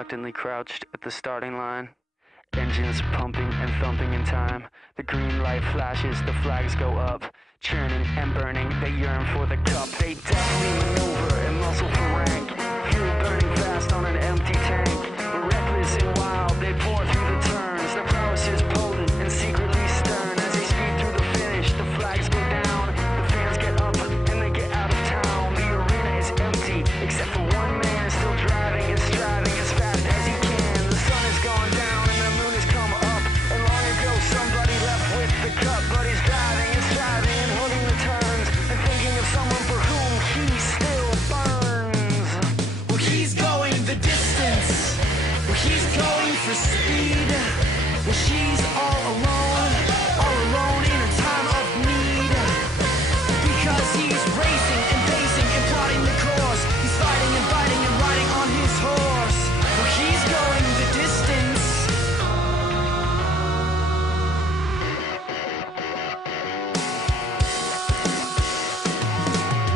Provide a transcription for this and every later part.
reluctantly crouched at the starting line. Engines pumping and thumping in time. The green light flashes, the flags go up. Churning and burning, they yearn for the cup. They deftly maneuver and muscle for rank. Fuel burning fast on an empty tank. Reckless and wild, they pour through the turns. Their prowess is potent and secretly stern. As they speed through the finish, the flags go down. The fans get up and they get out of town. The arena is empty, except for one man still driving and striving as fast as he can. The sun has gone down and the moon has come up. And long ago somebody left with the cup, but he's driving and striving and holding the turns and thinking of someone for whom he still burns. Well, he's going the distance. Well, he's going for speed. Well, she's all alone in a time of need. Because he's racing and pacing and plotting the course. He's fighting and fighting and riding on his horse. Well, he's going the distance.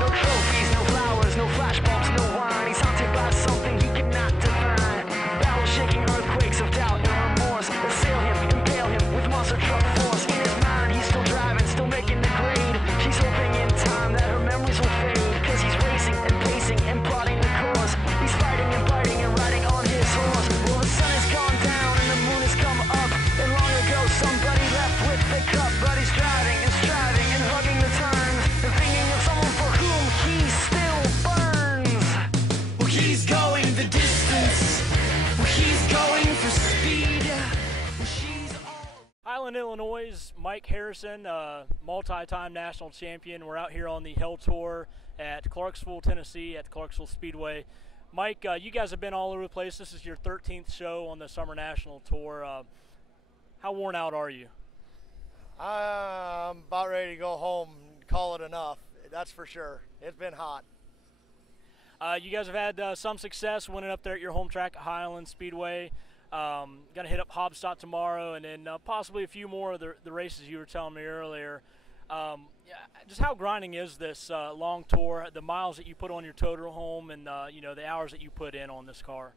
No trophies, no flowers, no flashbulbs, no wine. He's haunted by something he cannot define. Battle-shaking earthquakes of doubt and remorse assail him, impale him with monster truck force. In his mind, he's still driving, still making the grade. She's hoping in time that her memories will fade. Cause he's racing and pacing and plotting the course. He's fighting and fighting and riding on his horse. Well, the sun has gone down and the moon has come up. And long ago somebody left with the cup. But he's driving and striving and hugging the turns and thinking of someone for whom he still burns. Well, he's going the distance. Well, he's going for speed. Well, she's all... Highland, Illinois' Mike Harrison, multi-time national champion. We're out here on the Hell Tour at Clarksville, Tennessee, at the Clarksville Speedway. Mike, you guys have been all over the place. This is your 13th show on the Summer National Tour. How worn out are you? I'm about ready to go home and call it enough. That's for sure. It's been hot. You guys have had some success winning up there at your home track at Highland Speedway. Going to hit up Hobstadt tomorrow, and then possibly a few more of the races you were telling me earlier. Just how grinding is this long tour? The miles that you put on your total home, and the hours that you put in on this car.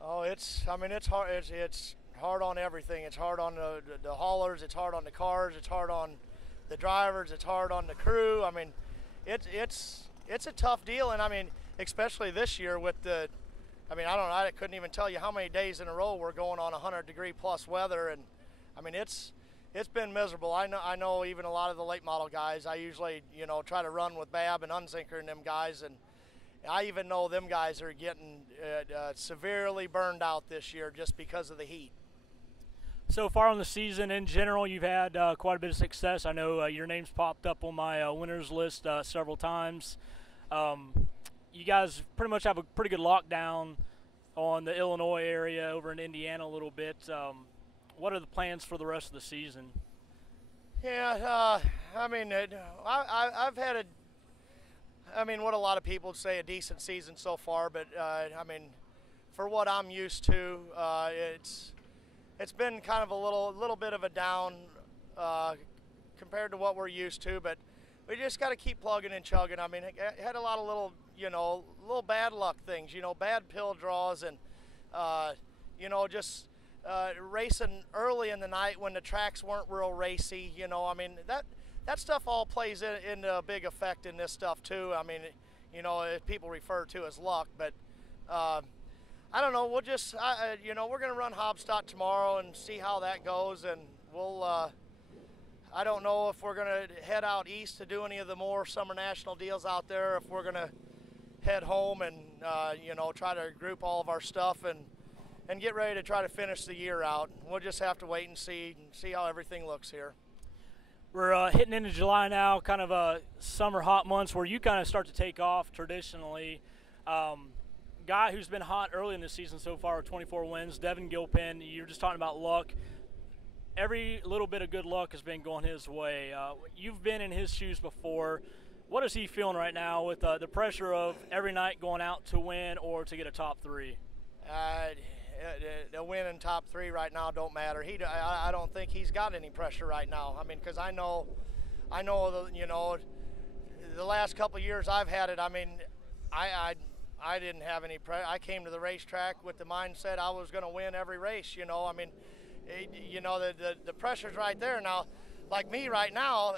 Oh, it's hard. It's hard on everything. It's hard on the haulers. It's hard on the cars. It's hard on the drivers. It's hard on the crew. I mean, it's a tough deal, and I mean, especially this year with the. I mean, I couldn't even tell you how many days in a row we're going on 100-degree plus weather, and I mean it's been miserable. I know even a lot of the late model guys. I usually try to run with Bab and Unzinker and them guys, and I even know them guys are getting severely burned out this year just because of the heat. So far on the season in general, you've had quite a bit of success. I know your name's popped up on my winners list several times. You guys pretty much have a pretty good lockdown on the Illinois area, over in Indiana a little bit. What are the plans for the rest of the season? Yeah, I mean, I've had what a lot of people would say, a decent season so far, but I mean, for what I'm used to, it's been kind of a little bit of a down compared to what we're used to, but we just got to keep plugging and chugging. I mean, I had a lot of little bad luck things, bad pill draws, and just racing early in the night when the tracks weren't real racy. I mean, that stuff all plays into a big effect in this stuff too. I mean, people refer to as luck, but I don't know. We'll just, we're going to run Hobstadt tomorrow and see how that goes, and we'll. I don't know if we're going to head out east to do any of the more summer national deals out there, if we're going to head home and, try to group all of our stuff and get ready to try to finish the year out. We'll just have to wait and see how everything looks here. We're hitting into July now, kind of summer hot months where you kind of start to take off traditionally. Guy who's been hot early in the season so far with 24 wins, Devin Gilpin. You're just talking about luck. Every little bit of good luck has been going his way. You've been in his shoes before. What is he feeling right now with the pressure of every night going out to win or to get a top three? The win and top three right now don't matter. I don't think he's got any pressure right now. I mean, because I know the last couple of years I've had it. I mean, I didn't have any I came to the racetrack with the mindset I was going to win every race, you know. I mean, you know, the pressure's right there. Now, like me right now,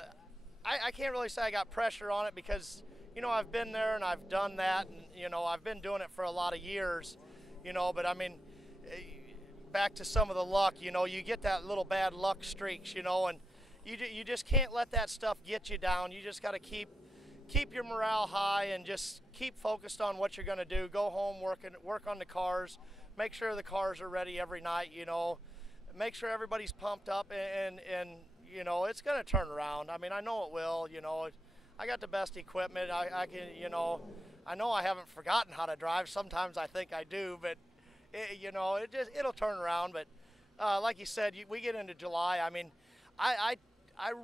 I can't really say I got pressure on it because, you know, I've been there and I've done that, and, you know, I've been doing it for a lot of years, you know. But I mean, back to some of the luck, you know, you get that little bad luck streaks, you know, and you just can't let that stuff get you down. You just got to keep your morale high and just keep focused on what you're going to do. Go home, work on the cars, make sure the cars are ready every night, you know, make sure everybody's pumped up, and you know, it's going to turn around. I mean, I know it will, you know. I got the best equipment. I can, you know I haven't forgotten how to drive. Sometimes I think I do, but you know, it'll turn around. But like you said, we get into July. I mean, I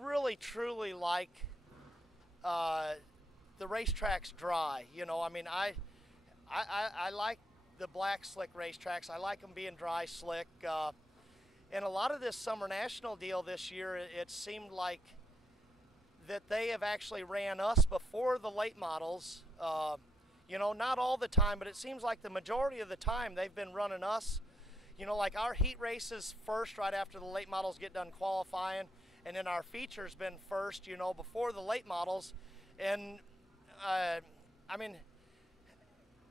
really truly like the racetracks dry. You know, I mean, I like the black slick racetracks. I like them being dry slick. And a lot of this Summer National deal this year, it seemed like that they have actually ran us before the late models. You know, not all the time, but it seems like the majority of the time they've been running us. You know, like our heat races first right after the late models get done qualifying, and then our feature's been first, you know, before the late models. And I mean,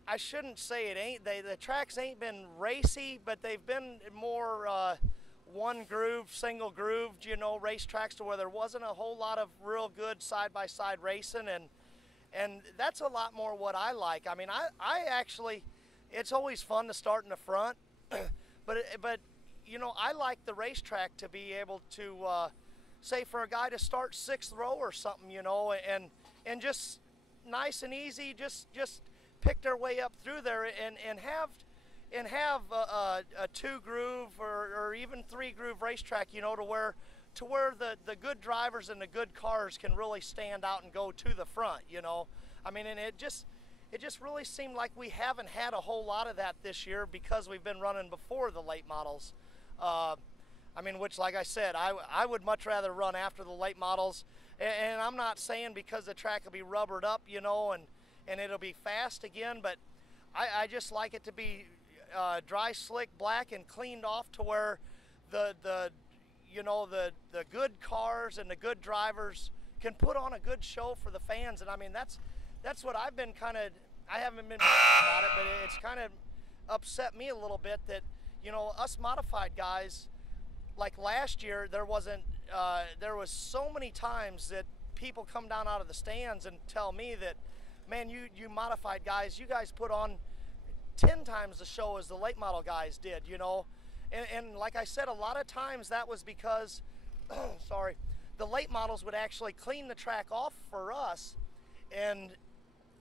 I shouldn't say it ain't. The tracks ain't been racy, but they've been more one groove, single grooved, you know, racetracks to where there wasn't a whole lot of real good side-by-side racing, and that's a lot more what I like. I mean, I actually, it's always fun to start in the front, but you know, I like the racetrack to be able to say for a guy to start 6th row or something, you know, and just nice and easy, just pick their way up through there and have a 2-groove or even 3-groove racetrack, you know, to where the good drivers and the good cars can really stand out and go to the front, you know. I mean, and it just really seemed like we haven't had a whole lot of that this year because we've been running before the late models. I mean, which, like I said, I would much rather run after the late models. And I'm not saying because the track will be rubbered up, you know, and it'll be fast again, but I just like it to be dry, slick, black, and cleaned off to where the good cars and the good drivers can put on a good show for the fans. And I mean, that's what I've been I haven't been about it, but it's kind of upset me a little bit that, you know, us modified guys, like last year, there was so many times that people come down out of the stands and tell me that, man, you modified guys, you guys put on 10 times the show as the late model guys did, you know. And like I said, a lot of times that was because, sorry, the late models would actually clean the track off for us, and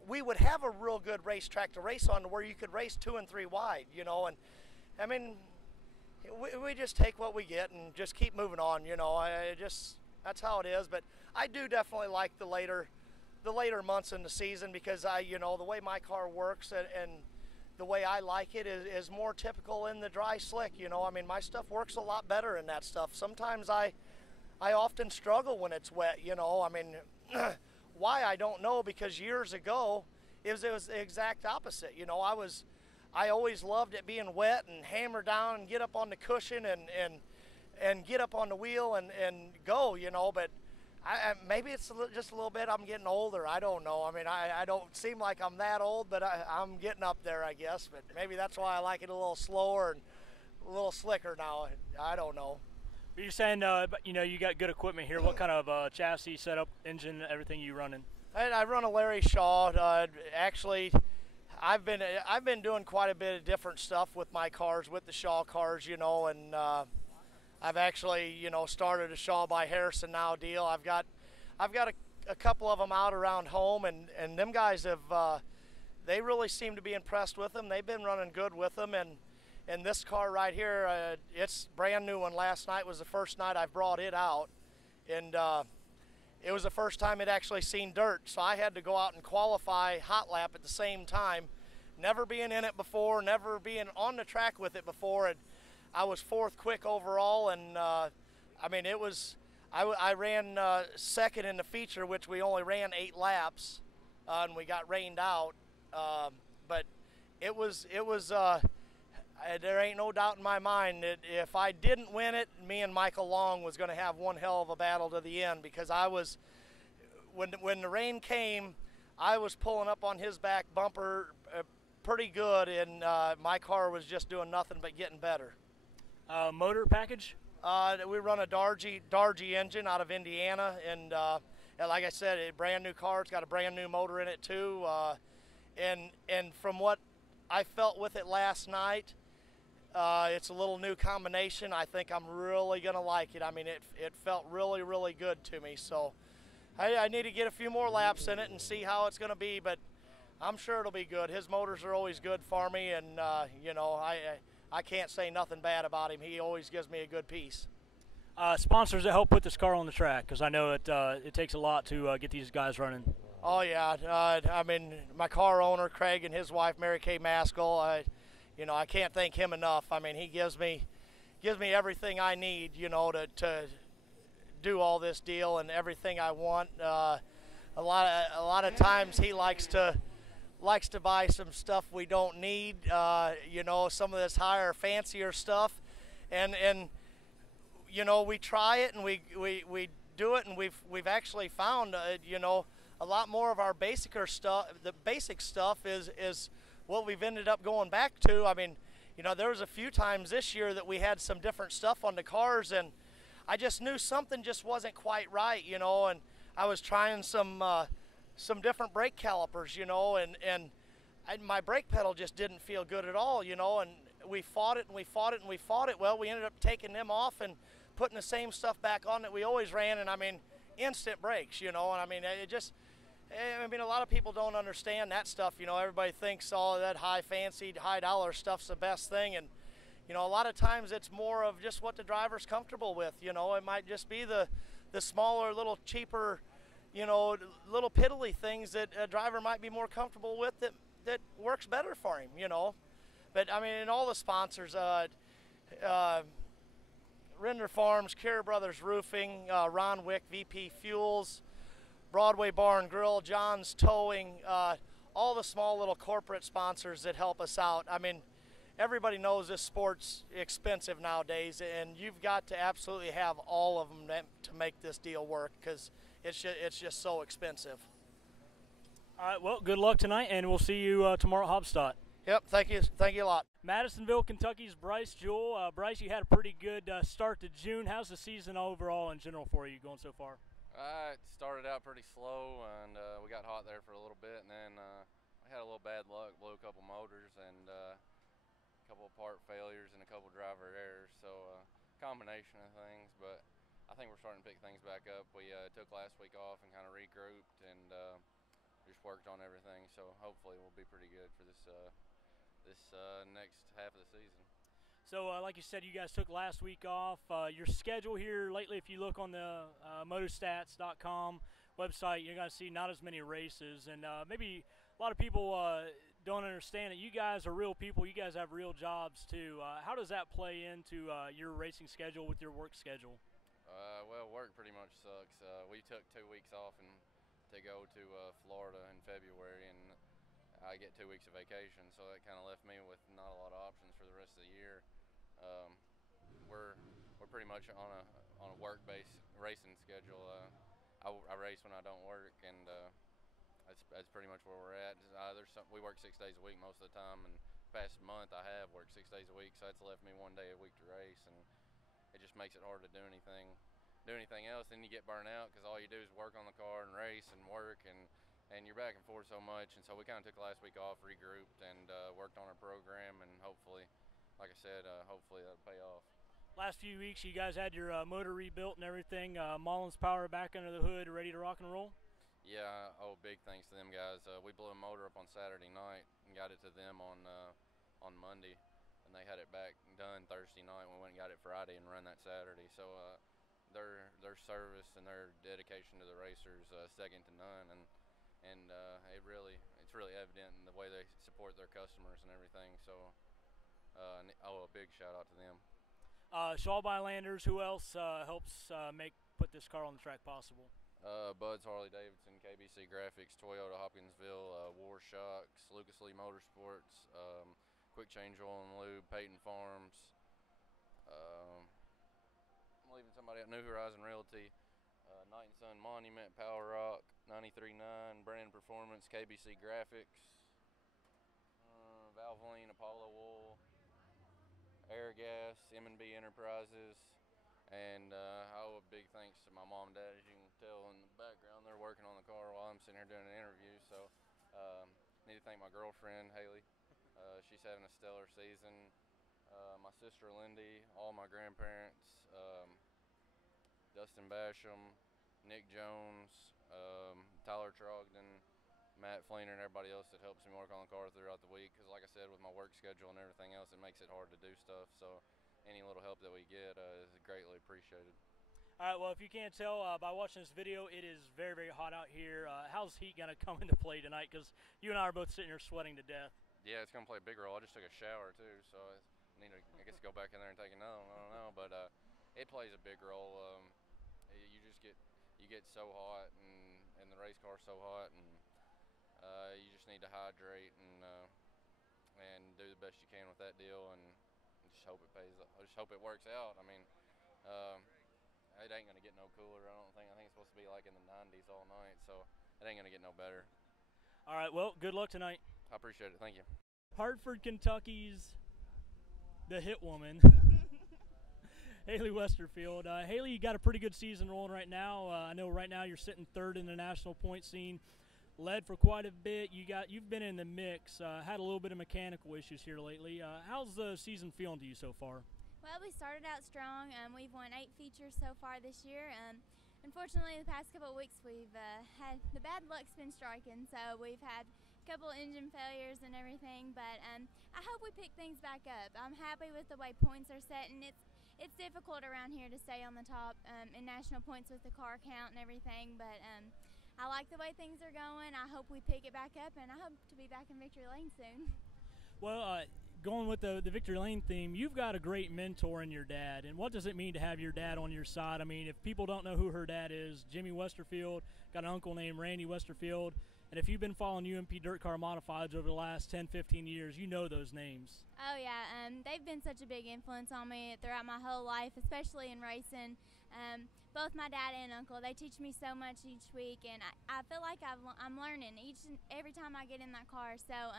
we would have a real good racetrack to race on to where you could race 2 and 3 wide, you know. And I mean, we just take what we get and just keep moving on, you know. That's how it is. But I do definitely like the later months in the season because you know, the way my car works and the way I like it is more typical in the dry slick, you know. I mean, my stuff works a lot better in that stuff. Sometimes I often struggle when it's wet, you know. I mean, why, I don't know, because years ago it was the exact opposite, you know. I always loved it being wet and hammer down and get up on the cushion and get up on the wheel and go, you know. But maybe it's just a little bit, I'm getting older, I don't know. I mean, I don't seem like I'm that old, but I'm getting up there, I guess. But maybe that's why I like it a little slower and a little slicker now. I don't know. You're saying, you know, you got good equipment here. What kind of chassis setup, engine, everything you running? I run a Larry Shaw. Actually, I've been doing quite a bit of different stuff with my cars, with the Shaw cars, you know, and I've actually, you know, started a Shaw by Harrison now deal. I've got a couple of them out around home, and them guys have they really seem to be impressed with them. They've been running good with them, and this car right here, it's brand new one. Last night was the first night I've brought it out, and it was the first time it actually seen dirt, so I had to go out and qualify hot lap at the same time, never being in it before, never being on the track with it before. And I was 4th quick overall, and I mean, it was, I ran 2nd in the feature, which we only ran 8 laps, and we got rained out. But it was there ain't no doubt in my mind that if I didn't win it, me and Michael Long was going to have one hell of a battle to the end, because I was, when the rain came, I was pulling up on his back bumper pretty good, and my car was just doing nothing but getting better. Motor package? We run a Draege engine out of Indiana, and like I said, a brand new car. It's got a brand new motor in it too, and from what I felt with it last night, it's a little new combination. I think I'm really gonna like it. I mean, it felt really, really good to me. So I need to get a few more laps in it and see how it's gonna be, but I'm sure it'll be good. His motors are always good for me, and you know, I can't say nothing bad about him. He always gives me a good piece. Sponsors that help put this car on the track, because I know it takes a lot to get these guys running. Oh yeah, I mean, my car owner Craig and his wife Mary Kay Maskell. You know, I can't thank him enough. I mean, he gives me everything I need, you know, to do all this deal and everything I want. A lot of times he likes to buy some stuff we don't need, you know, some of this higher, fancier stuff, and you know, we try it and we do it, and we've actually found, you know, a lot more of our basic stuff is what we've ended up going back to. I mean, you know, there was a few times this year that we had some different stuff on the cars, and I just knew something just wasn't quite right, you know, and I was trying some different brake calipers, you know, and my brake pedal just didn't feel good at all, you know, and we fought it and we fought it and we fought it. Well, we ended up taking them off and putting the same stuff back on that we always ran, and I mean, instant brakes, you know, and I mean, a lot of people don't understand that stuff, you know. Everybody thinks all that fancy, high dollar stuff's the best thing, and you know, a lot of times it's more of just what the driver's comfortable with, you know. It might just be the smaller, little cheaper, you know, little piddly things that a driver might be more comfortable with that works better for him, you know. But I mean, and all the sponsors, Render Farms, Kira Brothers Roofing, Ron Wick, VP Fuels, Broadway Bar and Grill, John's Towing, all the small little corporate sponsors that help us out. I mean, everybody knows this sport's expensive nowadays, and you've got to absolutely have all of them to make this deal work, because it's just so expensive. All right, well, good luck tonight, and we'll see you tomorrow at Hobstadt. Yep, thank you a lot. Madisonville, Kentucky's Bryce Jewel. Bryce, you had a pretty good start to June. How's the season overall in general for you going so far? It started out pretty slow, and we got hot there for a little bit, and then I had a little bad luck, blew a couple motors, and a couple of part failures and a couple driver errors, so combination of things, but I think we're starting to pick things back up. We took last week off and kind of regrouped and just worked on everything, so hopefully we'll be pretty good for this next half of the season. So like you said, you guys took last week off. Your schedule here lately, if you look on the motostats.com website, you're going to see not as many races, and maybe a lot of people don't understand that you guys are real people. You guys have real jobs too. How does that play into your racing schedule with your work schedule? Well, work pretty much sucks. We took 2 weeks off to go to Florida in February, and I get 2 weeks of vacation, so that kind of left me with not a lot of options for the rest of the year. We're pretty much on a work-based racing schedule. I race when I don't work, and that's pretty much where we're at. We work 6 days a week most of the time, and past month I have worked 6 days a week, so that's left me 1 day a week to race, and it just makes it hard to do anything else. Then you get burnt out because all you do is work on the car and race and work, and you're back and forth so much. And so we kind of took last week off, regrouped, and worked on our program, and hopefully, like I said, hopefully that'll pay off. Last few weeks, you guys had your motor rebuilt and everything. Mullins Power back under the hood, ready to rock and roll? Yeah, big thanks to them guys. We blew a motor up on Saturday night and got it to them on Monday, and they had it back done Thursday night. We went and got it Friday and run that Saturday. So their service and their dedication to the racers second to none, and it's really evident in the way they support their customers and everything. So a big shout out to them. Shaw Bylanders, who else helps put this car on the track possible? Bud's Harley Davidson, KBC Graphix, Toyota Hopkinsville, War Shocks, Lucas Lee Motorsports, Quick Change Oil and Lube, Peyton Farms. I'm leaving somebody at New Horizon Realty, Night and Sun Monument, Power Rock, 93.9, Brand Performance, KBC Graphix, Valvoline, Apollo Wool, Air Gas, M&B Enterprises, and I owe a big thanks to my mom and dad. As you can tell in the background, they're working on the car while I'm sitting here doing an interview. So need to thank my girlfriend, Haley. She's having a stellar season. My sister, Lindy, all my grandparents, Dustin Basham, Nick Jones, Tyler Trogdon, Matt Fleener, and everybody else that helps me work on the car throughout the week. Because like I said, with my work schedule and everything else, it makes it hard to do stuff. So any little help that we get is greatly appreciated. All right, well, if you can't tell by watching this video, it is very, very hot out here. How's heat going to come into play tonight? Because you and I are both sitting here sweating to death. Yeah, it's going to play a big role. I just took a shower, too, so I need to, I guess, go back in there and take another one. I don't know, but it plays a big role. You get so hot, and the race car's so hot, and you just need to hydrate and do the best you can with that deal, and just hope it pays. I just hope it works out. I mean, it ain't gonna get no cooler. I don't think. I think it's supposed to be like in the 90s all night, so it ain't gonna get no better. All right. Well, good luck tonight. I appreciate it. Thank you. Hartford, Kentucky's the hit woman, Haley Westerfield. Haley, you got a pretty good season rolling right now. I know right now you're sitting third in the national point scene. Led for quite a bit. You've been in the mix. Had a little bit of mechanical issues here lately. How's the season feeling to you so far? Well, we started out strong. We've won 8 features so far this year. Unfortunately, the past couple of weeks we've had the bad luck's been striking. So we've had a couple engine failures and everything. But I hope we pick things back up. I'm happy with the way points are set, and it's difficult around here to stay on the top in national points with the car count and everything. But I like the way things are going. I hope we pick it back up, and I hope to be back in victory lane soon. Well, going with the victory lane theme, you've got a great mentor in your dad. And what does it mean to have your dad on your side? I mean, if people don't know who her dad is, Jimmy Westerfield, got an uncle named Randy Westerfield. And if you've been following UMP DirtCar Modifieds over the last 10, 15 years, you know those names. Oh, yeah. They've been such a big influence on me throughout my whole life, especially in racing. Both my dad and uncle, they teach me so much each week, and I feel like I'm learning each and every time I get in that car. So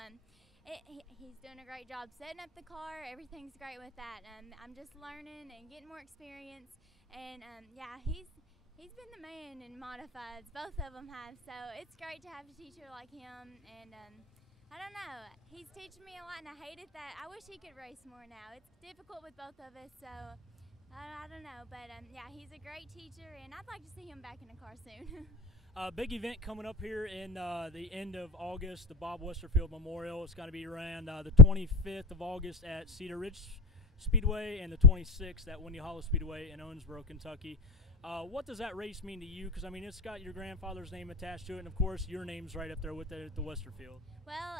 he's doing a great job setting up the car. Everything's great with that. I'm just learning and getting more experience, and yeah, he's been the man in modifieds. Both of them have. So it's great to have a teacher like him, and I don't know. He's teaching me a lot, and I hated that. I wish he could race more now. It's difficult with both of us, so I don't know. But yeah, he's a great teacher, and I'd like to see him back in the car soon. Big event coming up here in the end of August, the Bob Westerfield Memorial. It's going to be around the 25th of August at Cedar Ridge Speedway and the 26th at Windy Hollow Speedway in Owensboro, Kentucky. What does that race mean to you? Because, I mean, it's got your grandfather's name attached to it, and, of course, your name's right up there with the Westerfield. Well,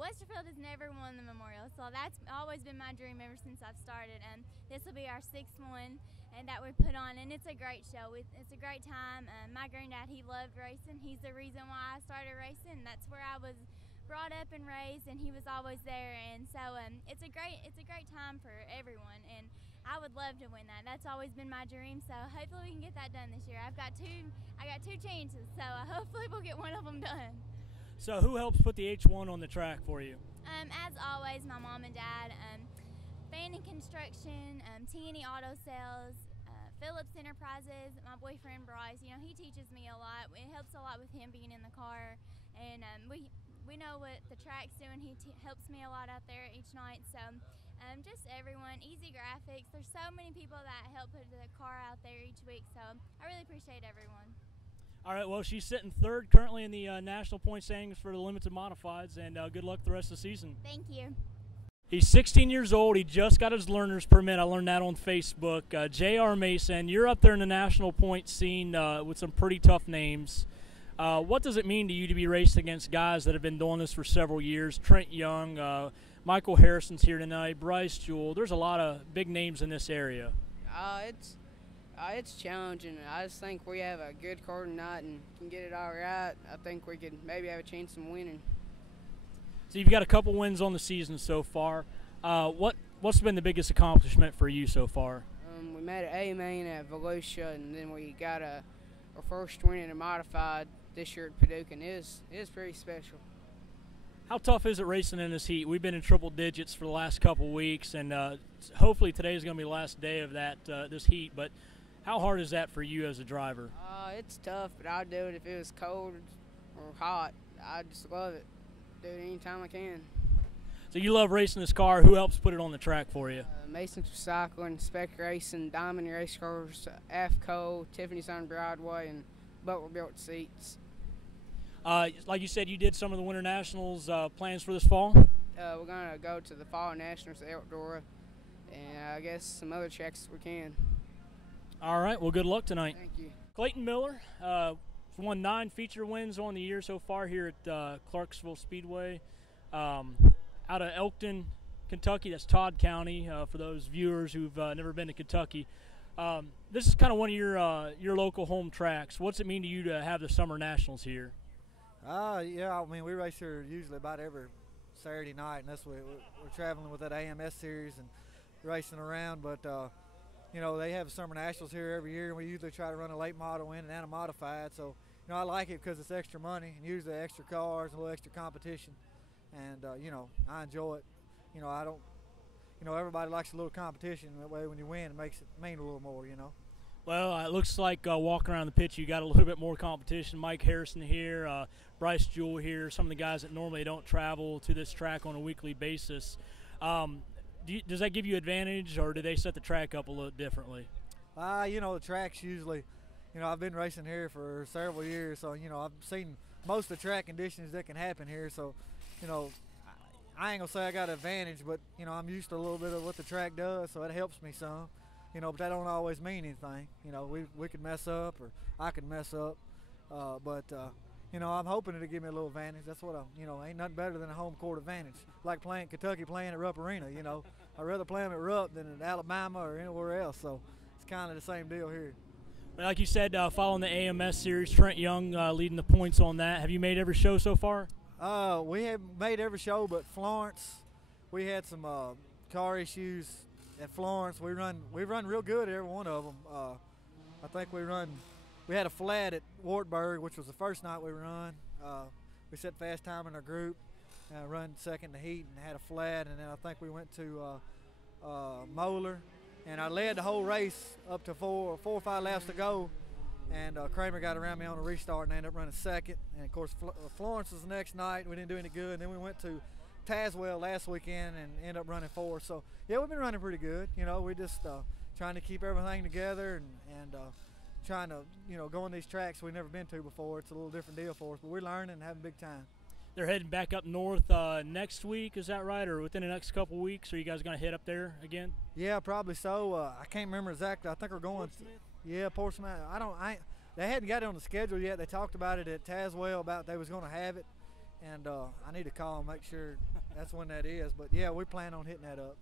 Westerfield has never won the Memorial, so that's always been my dream ever since I've started. This will be our 6th one and that we put on, and it's a great show. It's a great time. My granddad, he loved racing. He's the reason why I started racing. That's where I was brought up and raised, and he was always there. And so it's a great time for everyone, and I would love to win that. That's always been my dream, so hopefully we can get that done this year. I got two chances, so hopefully we'll get one of them done. So who helps put the H1 on the track for you? As always, my mom and dad, Fanning Construction, T&E Auto Sales, Phillips Enterprises, my boyfriend Bryce. You know, he teaches me a lot. It helps a lot with him being in the car, and we know what the track's doing. He helps me a lot out there each night, so just everyone. Easy Graphix. There's so many people that help put the car out there each week, so I really appreciate everyone. All right, well, she's sitting third currently in the national point standings for the limited modifieds, and good luck the rest of the season. Thank you. He's 16 years old. He just got his learner's permit. I learned that on Facebook. J.R. Mason, you're up there in the national point scene with some pretty tough names. What does it mean to you to be raced against guys that have been doing this for several years? Trent Young, Michael Harrison's here tonight, Bryce Jewell. There's a lot of big names in this area. It's challenging. I just think we have a good car tonight and can get it all right. I think we could maybe have a chance of winning. So you've got a couple wins on the season so far. What's been the biggest accomplishment for you so far? We made an A main at Volusia, and then we got our first win in a modified this year at Paducah. And it is pretty special. How tough is it racing in this heat? We've been in triple digits for the last couple weeks, and hopefully today is going to be the last day of that this heat. But how hard is that for you as a driver? It's tough, but I'd do it if it was cold or hot. I just love it. Do it anytime I can. So you love racing this car. Who helps put it on the track for you? Mason's Recycling, Spec Racing, Diamond Race Cars, AFCO, Tiffany's on Broadway, and Butler Built Seats. Like you said, you did some of the Winter Nationals. Plans for this fall? We're going to go to the Fall Nationals at Eldora, and I guess some other tracks if we can. All right. Well, good luck tonight. Thank you. Clayton Miller won 9 feature wins on the year so far here at Clarksville Speedway. Out of Elkton, Kentucky. That's Todd County for those viewers who've never been to Kentucky. This is kind of one of your local home tracks. What's it mean to you to have the Summer Nationals here? Yeah, I mean, we race here usually about every Saturday night, and that's what we're traveling with that AMS series and racing around. But, you know, they have Summer Nationals here every year, and we usually try to run a late model in and a modified. So, you know, I like it because it's extra money and usually extra cars and a little extra competition. And, you know, I enjoy it. You know, I don't, you know, everybody likes a little competition. That way when you win, it makes it mean a little more, you know. Well, it looks like walking around the pitch, you got a little bit more competition. Mike Harrison here, Bryce Jewel here, some of the guys that normally don't travel to this track on a weekly basis. Does that give you advantage, or do they set the track up a little differently? You know, the track's usually, you know, I've been racing here for several years, so, you know, I've seen most of the track conditions that can happen here. So, you know, I ain't gonna say I got an advantage, but, you know, I'm used to a little bit of what the track does, so it helps me some. You know, but that don't always mean anything. You know, we could mess up, or I could mess up. You know, I'm hoping it'll give me a little advantage. That's what you know, ain't nothing better than a home court advantage. Like playing Kentucky, playing at Rupp Arena, you know. I'd rather play them at Rupp than at Alabama or anywhere else. So it's kind of the same deal here. Like you said, following the AMS series, Trent Young leading the points on that. Have you made every show so far? We have made every show but Florence. We had some car issues at Florence. We run real good at every one of them. I think we had a flat at Wartburg, which was the first night we run. We set fast time in our group, run second to heat, and had a flat. And then I think we went to Moeller, and I led the whole race up to four or five laps to go. And Kramer got around me on a restart and I ended up running second. And of course, Florence was the next night. We didn't do any good. And then we went to Tazewell last weekend and ended up running 4th. So yeah, we've been running pretty good. You know, we're just trying to keep everything together and trying to, you know, go on these tracks we've never been to before. It's a little different deal for us, but we're learning and having a big time. They're heading back up north next week, is that right? Or within the next couple weeks? Are you guys going to hit up there again? Yeah, probably so. I can't remember exactly. I think we're going. Yeah, Portsmouth. They hadn't got it on the schedule yet. They talked about it at Tazewell about they was going to have it, and I need to call and make sure that's when that is. But yeah, we plan on hitting that up.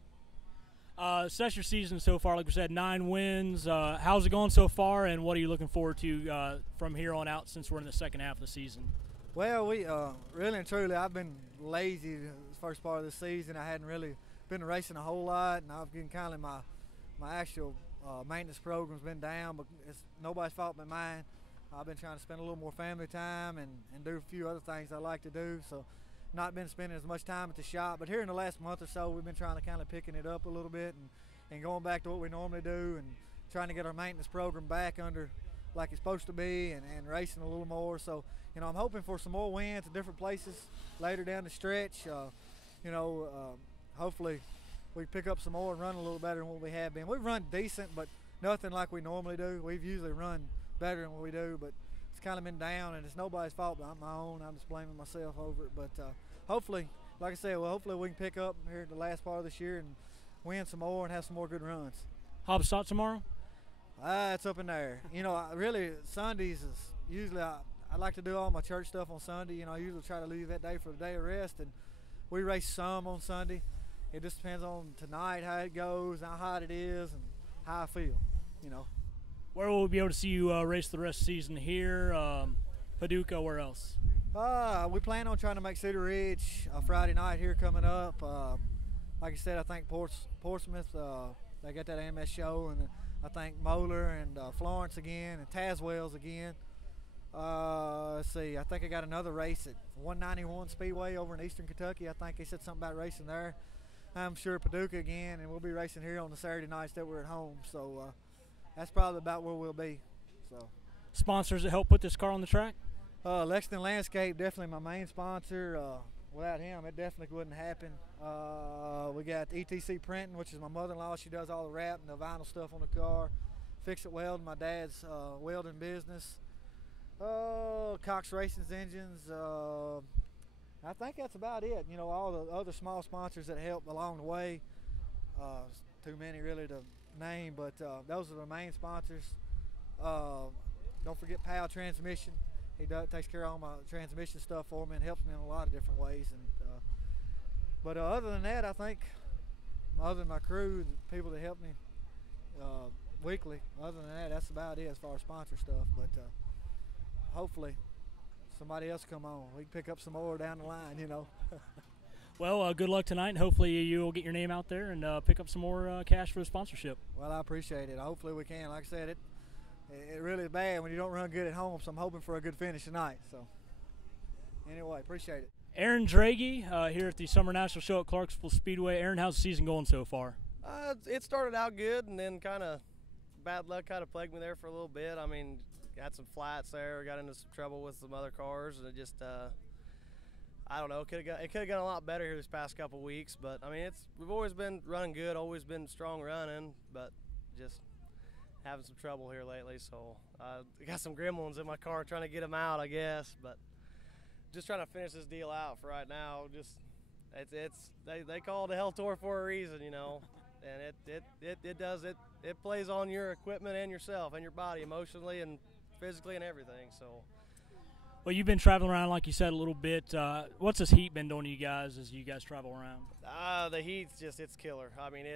So that's your season so far. Like we said, 9 wins. How's it going so far, and what are you looking forward to from here on out since we're in the second half of the season? Well, we really and truly, I've been lazy the first part of the season. I hadn't really been racing a whole lot, and I've been kind of my actual maintenance program's been down, but it's nobody's fault but mine. I've been trying to spend a little more family time and do a few other things I like to do, so not been spending as much time at the shop. But here in the last month or so, we've been trying to kind of picking it up a little bit and going back to what we normally do and trying to get our maintenance program back under like it's supposed to be and racing a little more. So, you know, I'm hoping for some more wins at different places later down the stretch. Hopefully we pick up some more and run a little better than what we have been. We've run decent, but nothing like we normally do. We've usually run better than what we do, but it's kind of been down, and it's nobody's fault but my own. I'm just blaming myself over it. But hopefully, like I said, hopefully we can pick up here the last part of this year and win some more and have some more good runs. Hobstadt tomorrow? It's up in there. You know, really Sundays is usually I like to do all my church stuff on Sunday. You know, I usually try to leave that day for the day of rest, and we race some on Sunday. It just depends on tonight how it goes, how hot it is, and how I feel, you know. Where will we be able to see you race the rest of the season here? Paducah, where else? We plan on trying to make Cedar Ridge Friday night here coming up. Like I said, I think Portsmouth, they got that AMS show, and I think Moeller and Florence again, and Tazwell's again. Let's see, I think I got another race at 191 Speedway over in Eastern Kentucky. I think they said something about racing there. I'm sure Paducah again, and we'll be racing here on the Saturday nights that we're at home. So that's probably about where we'll be. So sponsors that help put this car on the track? Lexington Landscape, definitely my main sponsor. Without him, it definitely wouldn't happen. We got ETC Printing, which is my mother-in-law. She does all the wrap and the vinyl stuff on the car. Fix It Welding, my dad's welding business. Cox Racing's engines. I think that's about it. You know, all the other small sponsors that help along the way. Too many really to name, but those are the main sponsors. Don't forget Powell Transmission. He takes care of all my transmission stuff for me and helps me in a lot of different ways. And but other than that, I think, other than my crew, the people that help me weekly, other than that, that's about it as far as sponsor stuff. But hopefully somebody else come on. We can pick up some more down the line, you know. Well, good luck tonight, and hopefully you'll get your name out there and pick up some more cash for the sponsorship. Well, I appreciate it. Hopefully we can. Like I said, it really is bad when you don't run good at home, so I'm hoping for a good finish tonight. So anyway, appreciate it. Aaron Drage here at the Summer National Show at Clarksville Speedway. Aaron, how's the season going so far? It started out good, and then kind of bad luck kind of plagued me there for a little bit. I mean, got some flats there, got into some trouble with some other cars, and it just I don't know. It could have gone a lot better here this past couple weeks, but I mean, we've always been running good, always been strong running, but just having some trouble here lately. So I got some gremlins in my car trying to get them out, I guess, but just trying to finish this deal out for right now. Just they call it a hell tour for a reason, you know, and it plays on your equipment and yourself and your body emotionally and physically and everything. So. Well, you've been traveling around, like you said, a little bit. What's this heat been doing to you guys as you guys travel around? The heat's it's killer. I mean,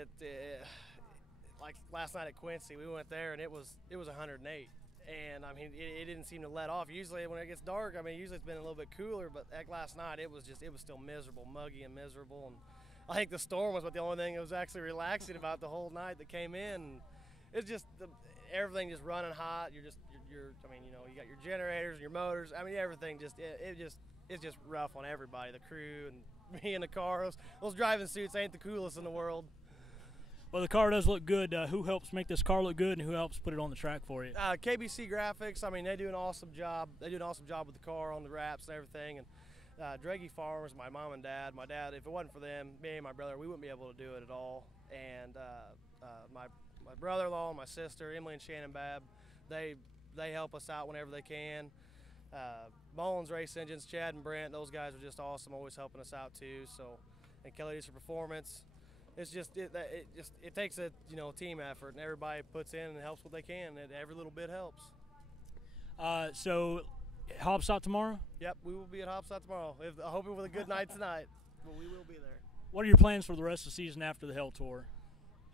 like last night at Quincy, we went there and it was 108, and I mean it didn't seem to let off. Usually when it gets dark, I mean usually it's been a little bit cooler, but like last night it was still miserable, muggy and miserable. And I think the storm was the only thing that was actually relaxing about the whole night that came in. And it's just everything just running hot. I mean, you know, you got your generators and your motors. I mean, everything it's just rough on everybody, the crew and me in the car. Those driving suits ain't the coolest in the world. Well, the car does look good. Who helps make this car look good, and who helps put it on the track for you? KBC Graphix. I mean, they do an awesome job. They do an awesome job with the car on the wraps and everything. And Draege Farms, my mom and dad. My dad, if it wasn't for them, me and my brother, we wouldn't be able to do it at all. And my brother-in-law and my sister, Emily and Shannon Babb, they help us out whenever they can. Mullins Race Engines, Chad and Brent, those guys are just awesome, always helping us out too. So, and Kelly Diesel Performance. It's just it takes a team effort, and everybody puts in and helps what they can, and every little bit helps. So, Hopstop tomorrow? Yep, we will be at Hopstop tomorrow. Hoping with a good night tonight, but we will be there. What are your plans for the rest of the season after the Hell Tour?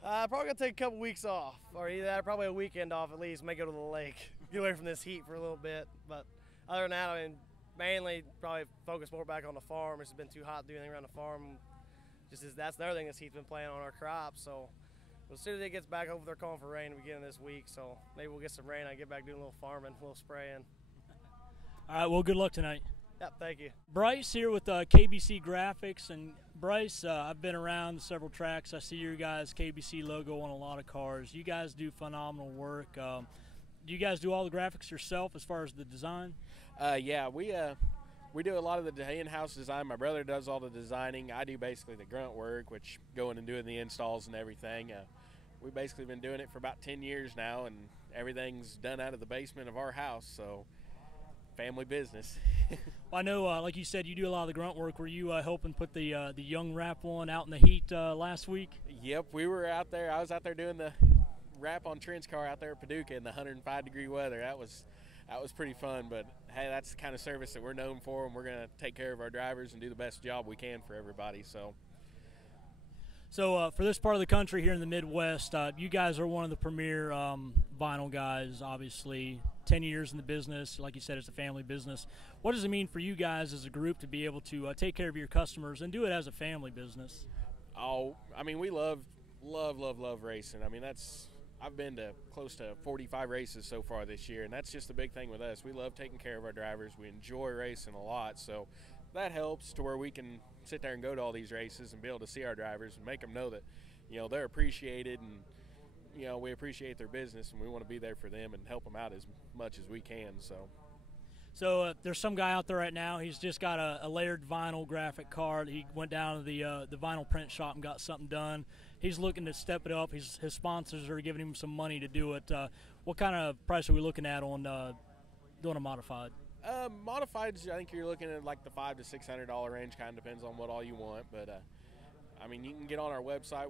Probably gonna take a couple weeks off, or either that, or probably a weekend off at least. May go to the lake, get away from this heat for a little bit. But other than that, I mean, mainly probably focus more back on the farm. It's been too hot to do anything around the farm. That's the other thing this heat's been playing on our crops. So as soon as it gets back, hopefully they're calling for rain at the beginning of this week. So maybe we'll get some rain. I get back doing a little farming, a little spraying. All right. Well, good luck tonight. Yep. Thank you. Bryce here with KBC Graphix, and Bryce, I've been around several tracks. I see your guys' KBC logo on a lot of cars. You guys do phenomenal work. Do you guys do all the graphics yourself as far as the design? Yeah, we do a lot of the in-house design. My brother does all the designing. I do basically the grunt work, which going and doing the installs and everything. We've basically been doing it for about 10 years now, and everything's done out of the basement of our house, so family business. Well, I know, like you said, you do a lot of the grunt work. Were you helping put the Young wrap on out in the heat last week? Yep, we were out there. I was out there doing the wrap on Trent's car out there at Paducah in the 105-degree weather. That was pretty fun, but hey, that's the kind of service that we're known for, and we're going to take care of our drivers and do the best job we can for everybody. So So for this part of the country here in the Midwest, you guys are one of the premier vinyl guys, obviously. 10 years in the business. Like you said, it's a family business. What does it mean for you guys as a group to be able to take care of your customers and do it as a family business? Oh, I mean, we love racing. I mean, I've been to close to 45 races so far this year, and that's just the big thing with us. We love taking care of our drivers. We enjoy racing a lot, so that helps to where we can sit there and go to all these races and be able to see our drivers and make them know that, you know, they're appreciated, and, you know, we appreciate their business, and we want to be there for them and help them out as much as we can. So there's some guy out there right now. He's just got a layered vinyl graphic card. He went down to the vinyl print shop and got something done. He's looking to step it up. His sponsors are giving him some money to do it. What kind of price are we looking at on doing a modified? Modifieds, I think you're looking at like the $500 to $600 range. Kind of depends on what all you want. But I mean, you can get on our website.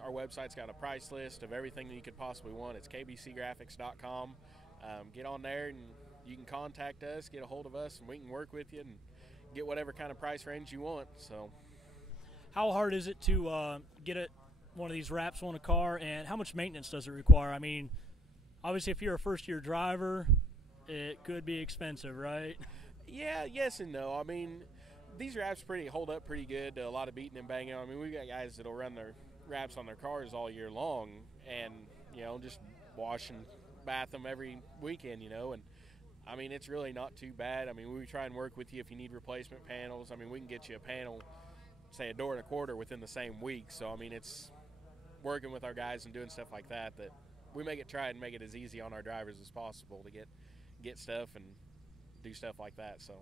Our website's got a price list of everything that you could possibly want. It's kbcgraphics.com. Get on there and you can contact us, get a hold of us, and we can work with you and get whatever kind of price range you want. So, how hard is it to get one of these wraps on a car, and how much maintenance does it require? I mean, obviously, if you're a first-year driver, it could be expensive, right? Yeah, yes and no. I mean, these wraps hold up pretty good to a lot of beating and banging. I mean, we got guys that'll run their wraps on their cars all year long, and you know, just wash and bath them every weekend, you know, and I mean, it's really not too bad. I mean, we try and work with you if you need replacement panels. I mean, we can get you a panel, say a door and a quarter, within the same week. So I mean, it's working with our guys and doing stuff like that we try and make it as easy on our drivers as possible to get stuff and do stuff like that. So,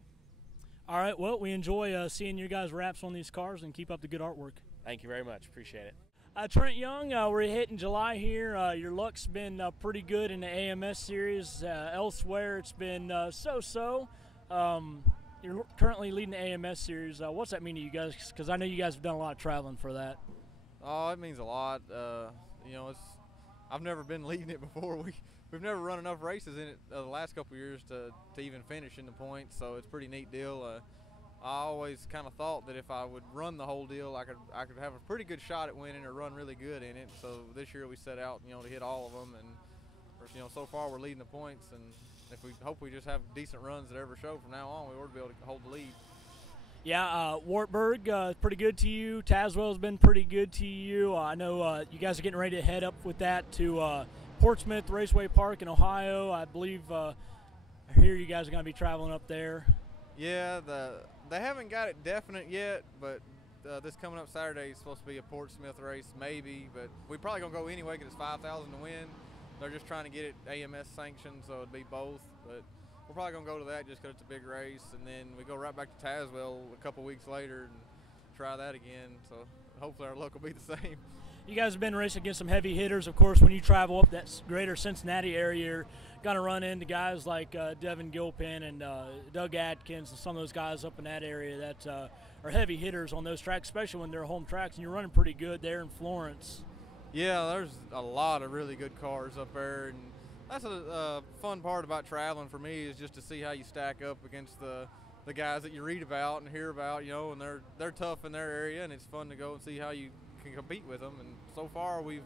all right, well, we enjoy seeing your guys' wraps on these cars, and keep up the good artwork. Thank you very much. Appreciate it. Trent Young, we're hitting July here. Your luck's been pretty good in the AMS series. Elsewhere, it's been so-so. You're currently leading the AMS series. What's that mean to you guys? Because I know you guys have done a lot of traveling for that. Oh, it means a lot. You know, I've never been leading it before. We've never run enough races in it the last couple of years to even finish in the points, so it's a pretty neat deal. I always kind of thought that if I would run the whole deal, I could have a pretty good shot at winning or run really good in it. So this year we set out, you know, to hit all of them, and you know, so far we're leading the points, and if we hope we just have decent runs at every show from now on, we ought to be able to hold the lead. Yeah, Wartburg, pretty good to you. Tazewell's been pretty good to you. I know you guys are getting ready to head up with that to Portsmouth Raceway Park in Ohio. I believe I hear you guys are going to be traveling up there. Yeah, they haven't got it definite yet, but this coming up Saturday is supposed to be a Portsmouth race, maybe. But we're probably going to go anyway because it's $5,000 to win. They're just trying to get it AMS sanctioned, so it'd be both. But we're probably going to go to that just because it's a big race, and then we go right back to Tazewell a couple weeks later and try that again. So hopefully our luck will be the same. You guys have been racing against some heavy hitters. Of course, when you travel up that greater Cincinnati area, you're going to run into guys like Devin Gilpin and Doug Adkins and some of those guys up in that area that are heavy hitters on those tracks, especially when they're home tracks, and you're running pretty good there in Florence. Yeah, there's a lot of really good cars up there, and that's a fun part about traveling for me is just to see how you stack up against the guys that you read about and hear about, you know, and they're tough in their area, and it's fun to go and see how you can compete with them. And so far we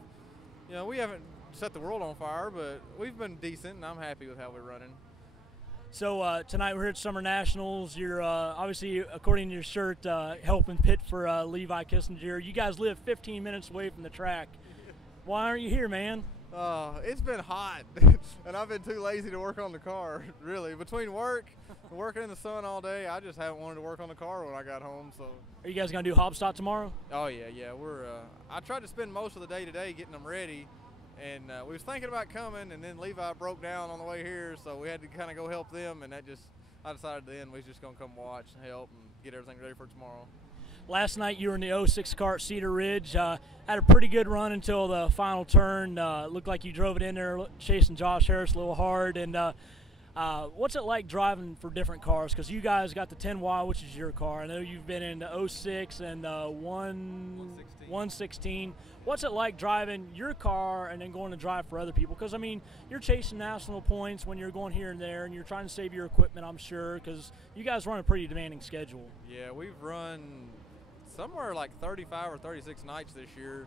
haven't set the world on fire, but we've been decent, and I'm happy with how we're running. So tonight we're here at Summer Nationals. You're obviously, according to your shirt, helping pit for Levi Kissinger. You guys live 15 minutes away from the track. Why aren't you here, man? It's been hot, and I've been too lazy to work on the car, really. Between work and working in the sun all day, I just haven't wanted to work on the car when I got home. So, are you guys going to do Hopstop tomorrow? Oh, yeah. I tried to spend most of the day today getting them ready, and we was thinking about coming, and then Levi broke down on the way here, so we had to kind of go help them, and I decided then we was just going to come watch and help and get everything ready for tomorrow. Last night you were in the 06 car at Cedar Ridge. Had a pretty good run until the final turn. Looked like you drove it in there chasing Josh Harris a little hard. And what's it like driving for different cars? Because you guys got the 10Y, which is your car. I know you've been in the 06 and 116. What's it like driving your car and then going to drive for other people? Because, I mean, you're chasing national points when you're going here and there, and you're trying to save your equipment, I'm sure, because you guys run a pretty demanding schedule. Yeah, we've run somewhere like 35 or 36 nights this year,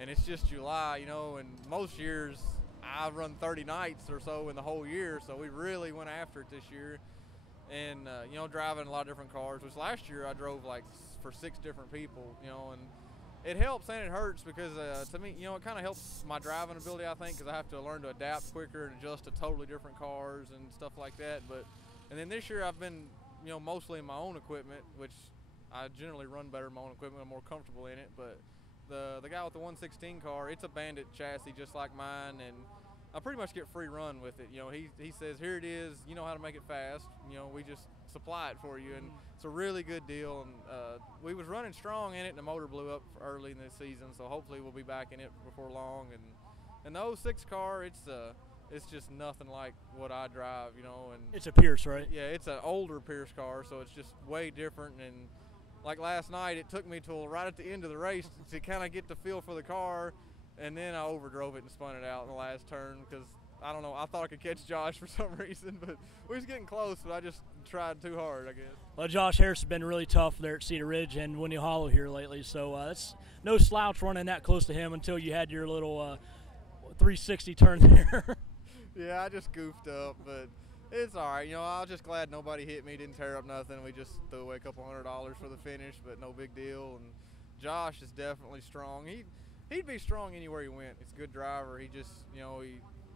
and it's just July, you know, and most years I run 30 nights or so in the whole year, so we really went after it this year. And, you know, driving a lot of different cars, which last year I drove like for 6 different people, you know, and it helps and it hurts because to me, you know, it kind of helps my driving ability, I think, because I have to learn to adapt quicker and adjust to totally different cars and stuff like that. And then this year I've been, you know, mostly in my own equipment, which I generally run better in my own equipment. I'm more comfortable in it. But the guy with the 116 car, it's a Bandit chassis just like mine, and I pretty much get free run with it. You know, he says, here it is, you know how to make it fast. You know, we just supply it for you, and it's a really good deal. And we was running strong in it, and the motor blew up early in this season, so hopefully we'll be back in it before long. And the 06 car, it's just nothing like what I drive, you know. And it's a Pierce, right? Yeah, it's an older Pierce car, so it's just way different. And like last night, it took me till right at the end of the race to kind of get the feel for the car, and then I overdrove it and spun it out in the last turn because, I don't know, I thought I could catch Josh for some reason, but we was getting close, but I just tried too hard, I guess. Well, Josh Harris has been really tough there at Cedar Ridge and Winnie Hollow here lately, so that's no slouch running that close to him until you had your little 360 turn there. Yeah, I just goofed up, but it's all right. You know, I was just glad nobody hit me, didn't tear up nothing. We just threw away a couple $100 for the finish, but no big deal. And Josh is definitely strong. He'd be strong anywhere he went. He's a good driver. He just, you know,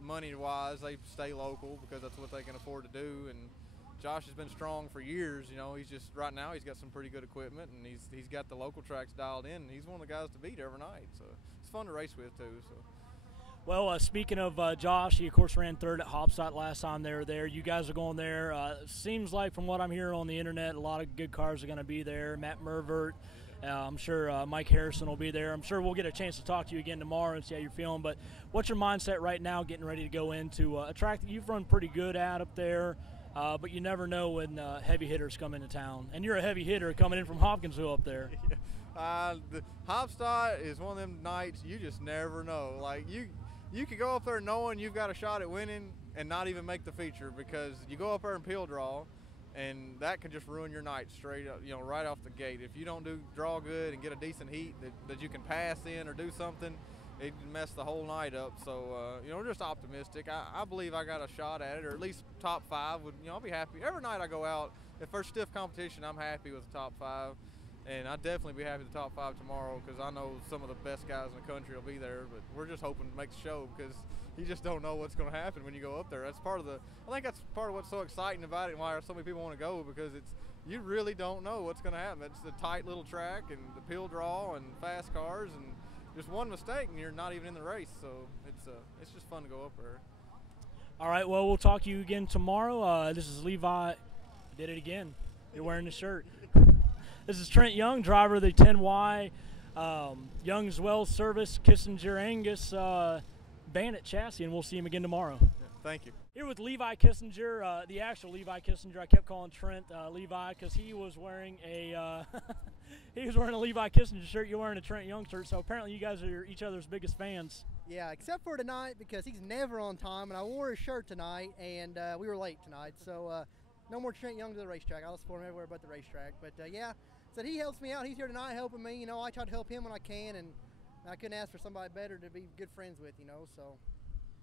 money-wise, they stay local because that's what they can afford to do. And Josh has been strong for years. You know, he's just, right now he's got some pretty good equipment, and he's got the local tracks dialed in, and he's one of the guys to beat every night. So it's fun to race with, too. So. Well, speaking of Josh, he, of course, ran third at Hopstad last time they were there. You guys are going there. Seems like, from what I'm hearing on the internet, a lot of good cars are going to be there. Matt Mevert, I'm sure Mike Harrison will be there. I'm sure we'll get a chance to talk to you again tomorrow and see how you're feeling. But what's your mindset right now getting ready to go into a track that you've run pretty good at up there, but you never know when heavy hitters come into town. And you're a heavy hitter coming in from Hopkinsville up there. The Hopstad is one of them nights you just never know. Like, you could go up there knowing you've got a shot at winning and not even make the feature because you go up there and peel draw, and that could just ruin your night straight up, you know, right off the gate. If you don't draw good and get a decent heat that you can pass in or do something, it can mess the whole night up. So, you know, we're just optimistic. I believe I got a shot at it, or at least top 5. You know, I'll be happy. Every night I go out, if there's stiff competition, I'm happy with the top 5. And I'd definitely be happy with the top 5 tomorrow because I know some of the best guys in the country will be there. But we're just hoping to make the show because you just don't know what's going to happen when you go up there. That's part of I think that's part of what's so exciting about it and why so many people want to go, because you really don't know what's going to happen. It's a tight little track and the peel draw and fast cars, and just one mistake and you're not even in the race. So it's just fun to go up there. All right, well, we'll talk to you again tomorrow. This is Levi. Did it again. You're wearing the shirt. This is Trent Young, driver of the 10Y Young's Well Service Kissinger Angus Bandit chassis, and we'll see him again tomorrow. Yeah, thank you. Here with Levi Kissinger, the actual Levi Kissinger. I kept calling Trent Levi because he was wearing a Levi Kissinger shirt. You're wearing a Trent Young shirt, so apparently you guys are each other's biggest fans. Yeah, except for tonight because he's never on time, and I wore his shirt tonight, and we were late tonight, so no more Trent Young to the racetrack. I'll support him everywhere but the racetrack. But yeah, so he helps me out. He's here tonight helping me. You know, I try to help him when I can, and I couldn't ask for somebody better to be good friends with, you know, so.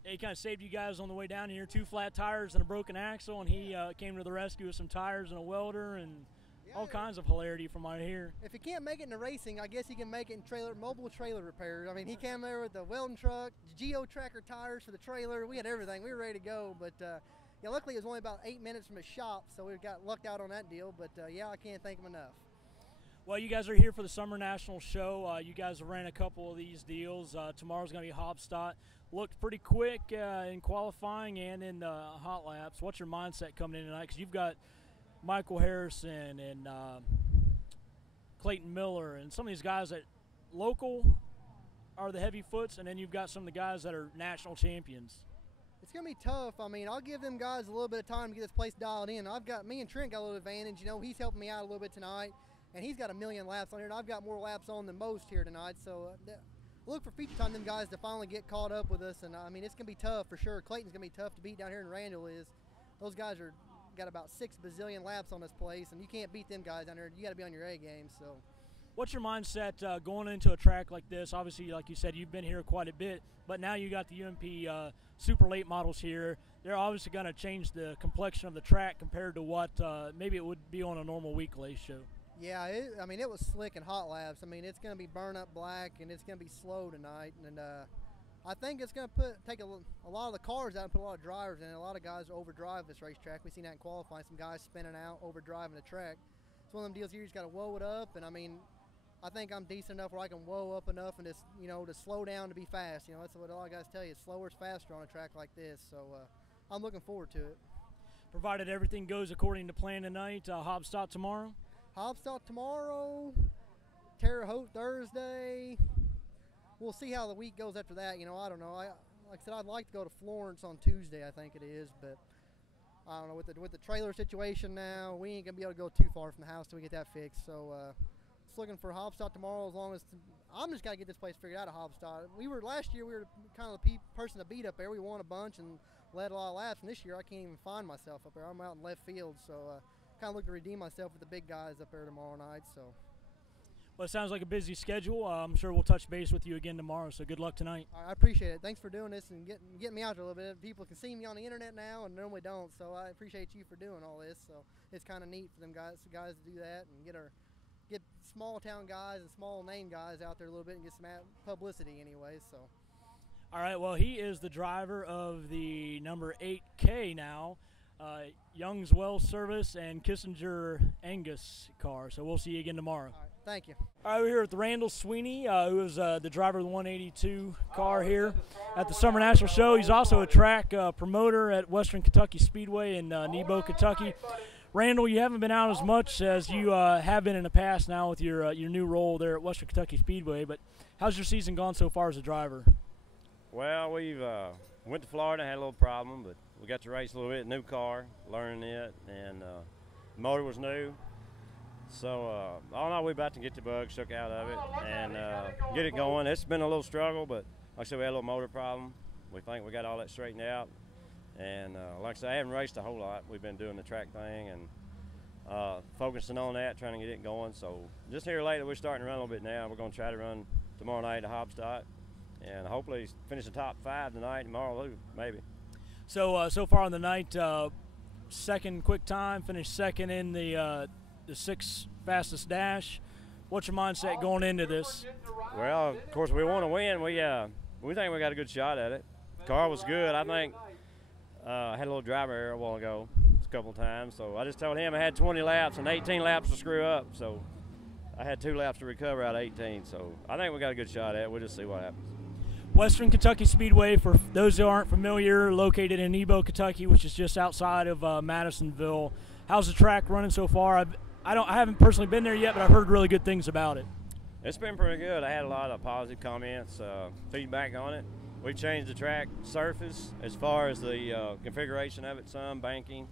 Yeah, he kind of saved you guys on the way down here. 2 flat tires and a broken axle, and he came to the rescue with some tires and a welder and all kinds of hilarity from what I hear. If he can't make it in the racing, I guess he can make it in mobile trailer repairs. I mean, he came there with the welding truck, geo-tracker tires for the trailer. We had everything. We were ready to go, but yeah, luckily it was only about 8 minutes from his shop, so we got lucked out on that deal. But yeah, I can't thank him enough. Well, you guys are here for the Summer National Show. You guys ran a couple of these deals. Tomorrow's going to be Hopstad. Looked pretty quick in qualifying and in hot laps. What's your mindset coming in tonight? Because you've got Michael Harrison and Clayton Miller and some of these guys that local are the heavy foots, and then you've got some of the guys that are national champions. It's going to be tough. I mean, I'll give them guys a little bit of time to get this place dialed in. Me and Trent got a little advantage. You know, he's helping me out a little bit tonight, and he's got 1 million laps on here, and I've got more laps on than most here tonight. So look for feature time them guys to finally get caught up with us. And I mean, it's going to be tough for sure. Clayton's going to be tough to beat down here in Randall. Those guys got about 6 bazillion laps on this place, and you can't beat them guys down there. You got to be on your A game. So What's your mindset going into a track like this? Obviously, like you said, you've been here quite a bit, but now you got the UMP super late models here. They're obviously going to change the complexion of the track compared to what maybe it would be on a normal weekly show. Yeah, I mean, it was slick and hot laps. I mean, it's going to be burn up black, and it's going to be slow tonight. And I think it's going to take a lot of the cars out and put a lot of drivers in. A lot of guys overdrive this racetrack. We've seen that in qualifying, some guys spinning out, overdriving the track. It's one of them deals here, you just got to whoa it up. And I mean, I think I'm decent enough where I can whoa up enough and just, to slow down to be fast. That's what a lot of guys tell you. Slower is faster on a track like this. So I'm looking forward to it. Provided everything goes according to plan tonight, Hobstop tomorrow? Hobstop tomorrow, Terre Haute Thursday. We'll see how the week goes after that. I don't know. Like I said, I'd like to go to Florence on Tuesday, I think it is, but I don't know. With the trailer situation now, we ain't going to be able to go too far from the house till we get that fixed. So just looking for Hobstop tomorrow. As long as I'm just got to get this place figured out at Hobstop. Last year we were kind of the person to beat up there. We won a bunch and led a lot of laps, and this year I can't even find myself up there. I'm out in left field, so kind of look to redeem myself with the big guys up there tomorrow night. So. Well, it sounds like a busy schedule. I'm sure we'll touch base with you again tomorrow, so good luck tonight. I appreciate it. Thanks for doing this and getting me out there a little bit. People can see me on the internet now and normally don't, so I appreciate you for doing all this. So it's kind of neat for them guys to do that and get small town guys and small name guys out there a little bit and get some publicity anyway. So. All right, well, he is the driver of the number 8K now, Young's Well Service and Kissinger Angus car. So we'll see you again tomorrow. All right, thank you. All right, we're here with Randall Sweeney, who is the driver of the 182 car here at the Summer National Show. He's also a track promoter at Western Kentucky Speedway in Nebo, Kentucky. Randall, you haven't been out as much as you have been in the past now with your new role there at Western Kentucky Speedway, but how's your season gone so far as a driver? Well, we've went to Florida, had a little problem, but we got to race a little bit, new car, learning it, and the motor was new. So all in all, we're about to get the bug shook out of it and get it going. It's been a little struggle, but like I said, we had a little motor problem. We think we got all that straightened out. And like I said, I haven't raced a whole lot. We've been doing the track thing and focusing on that, trying to get it going. So just here lately, we're starting to run a little bit now. We're going to try to run tomorrow night at Hobstop. And hopefully finish the top 5 tonight, tomorrow, maybe. So so far on the night, second quick time, finished second in the 6th fastest dash. What's your mindset going into this? Well, of course, we want to win. We think we got a good shot at it. The car was good. I think I had a little driver error a while ago, a couple of times. So I just told him I had 20 laps and 18 laps to screw up. So I had 2 laps to recover out of 18. So I think we got a good shot at it. We'll just see what happens. Western Kentucky Speedway, for those who aren't familiar, located in Nebo, Kentucky, which is just outside of Madisonville. How's the track running so far? I haven't personally been there yet, but I've heard really good things about it. It's been pretty good. I had a lot of positive comments, feedback on it. We've changed the track surface as far as the configuration of it, some banking.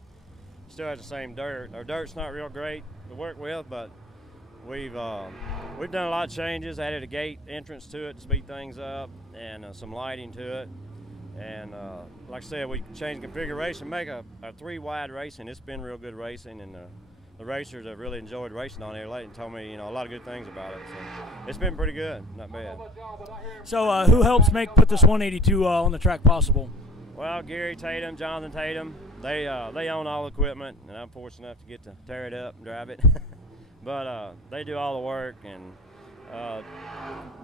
Still has the same dirt. Our dirt's not real great to work with, but we've done a lot of changes. Added a gate entrance to it to speed things up, and some lighting to it. And like I said, we changed configuration, make a 3-wide racing. It's been real good racing, and the racers have really enjoyed racing on here lately and told me, a lot of good things about it. So it's been pretty good, not bad. So who helps put this 182 on the track possible? Well, Gary Tatum, Jonathan Tatum, they own all the equipment, and I'm fortunate enough to get to tear it up and drive it. But they do all the work, and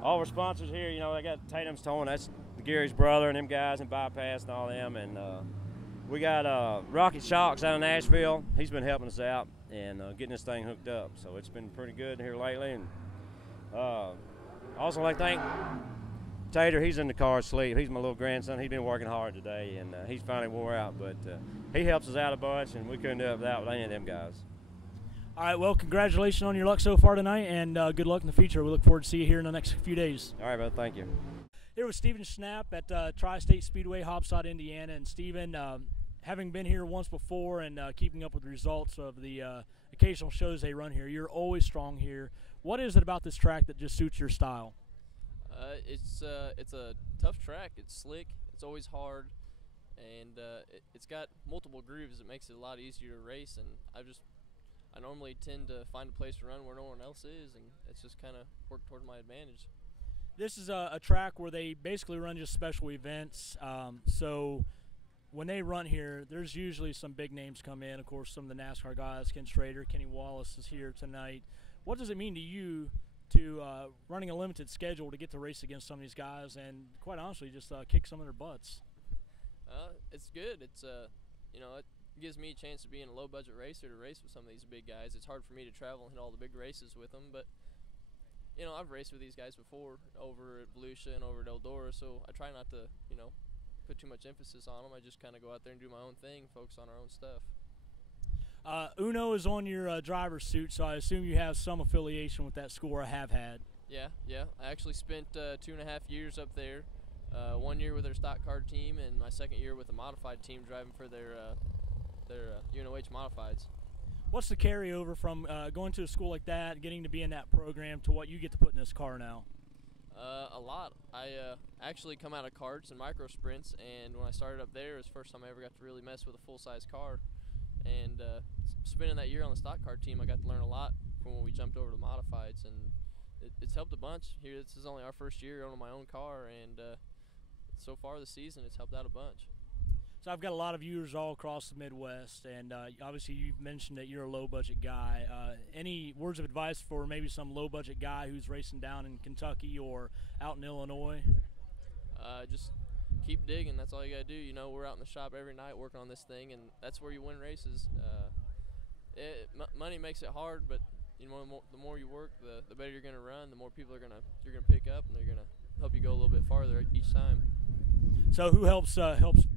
all our sponsors here, they got Tatum's Towing, that's Gary's brother and them guys in Bypass and all them, and we got Rocket Shocks out of Nashville. He's been helping us out and getting this thing hooked up, so it's been pretty good here lately. And also like to thank Tater, he's in the car asleep. He's my little grandson. He's been working hard today, and he's finally wore out, but he helps us out a bunch, and we couldn't do it without any of them guys. All right, well, congratulations on your luck so far tonight, and good luck in the future. We look forward to see you here in the next few days. All right, brother, thank you. Here with Stephen Snapp at Tri-State Speedway, Hobstop, Indiana. And Stephen, having been here once before and keeping up with the results of the occasional shows they run here, you're always strong here. What is it about this track that just suits your style? It's a tough track. It's slick. It's always hard, and it's got multiple grooves. It makes it a lot easier to race, and I normally tend to find a place to run where no one else is, and it's just kind of worked toward my advantage. This is a track where they basically run just special events. So when they run here, there's usually some big names come in. Of course, some of the NASCAR guys, Ken Schrader, Kenny Wallace is here tonight. What does it mean to you to running a limited schedule to get to race against some of these guys and, quite honestly, just kick some of their butts? It's good. It's you know, it gives me a chance to be in a low-budget racer to race with some of these big guys. It's hard for me to travel and hit all the big races with them, but you know, I've raced with these guys before over at Volusia and over at Eldora, so I try not to, you know, put too much emphasis on them. I just kind of go out there and do my own thing, focus on our own stuff. Uno is on your driver's suit, so I assume you have some affiliation with that school or have had. Yeah. I actually spent 2.5 years up there. 1 year with their stock car team, and my second year with the modified team driving for their UNOH Modifieds. What's the carryover from going to a school like that, getting to be in that program, to what you get to put in this car now? A lot. I actually come out of karts and micro sprints, and when I started up there, it was the first time I ever got to really mess with a full-size car. And spending that year on the stock car team, I got to learn a lot from when we jumped over to modifieds, and it's helped a bunch. Here, this is only our first year owning my own car, and so far this season, it's helped out a bunch. So I've got a lot of viewers all across the Midwest, and obviously you've mentioned that you're a low-budget guy. Any words of advice for maybe some low-budget guy who's racing down in Kentucky or out in Illinois? Just keep digging. That's all you got to do. You know, we're out in the shop every night working on this thing, and that's where you win races. Money makes it hard, but you know, the more you work, the better you're going to run. The more people you're going to pick up, and they're going to help you go a little bit farther each time. So who helps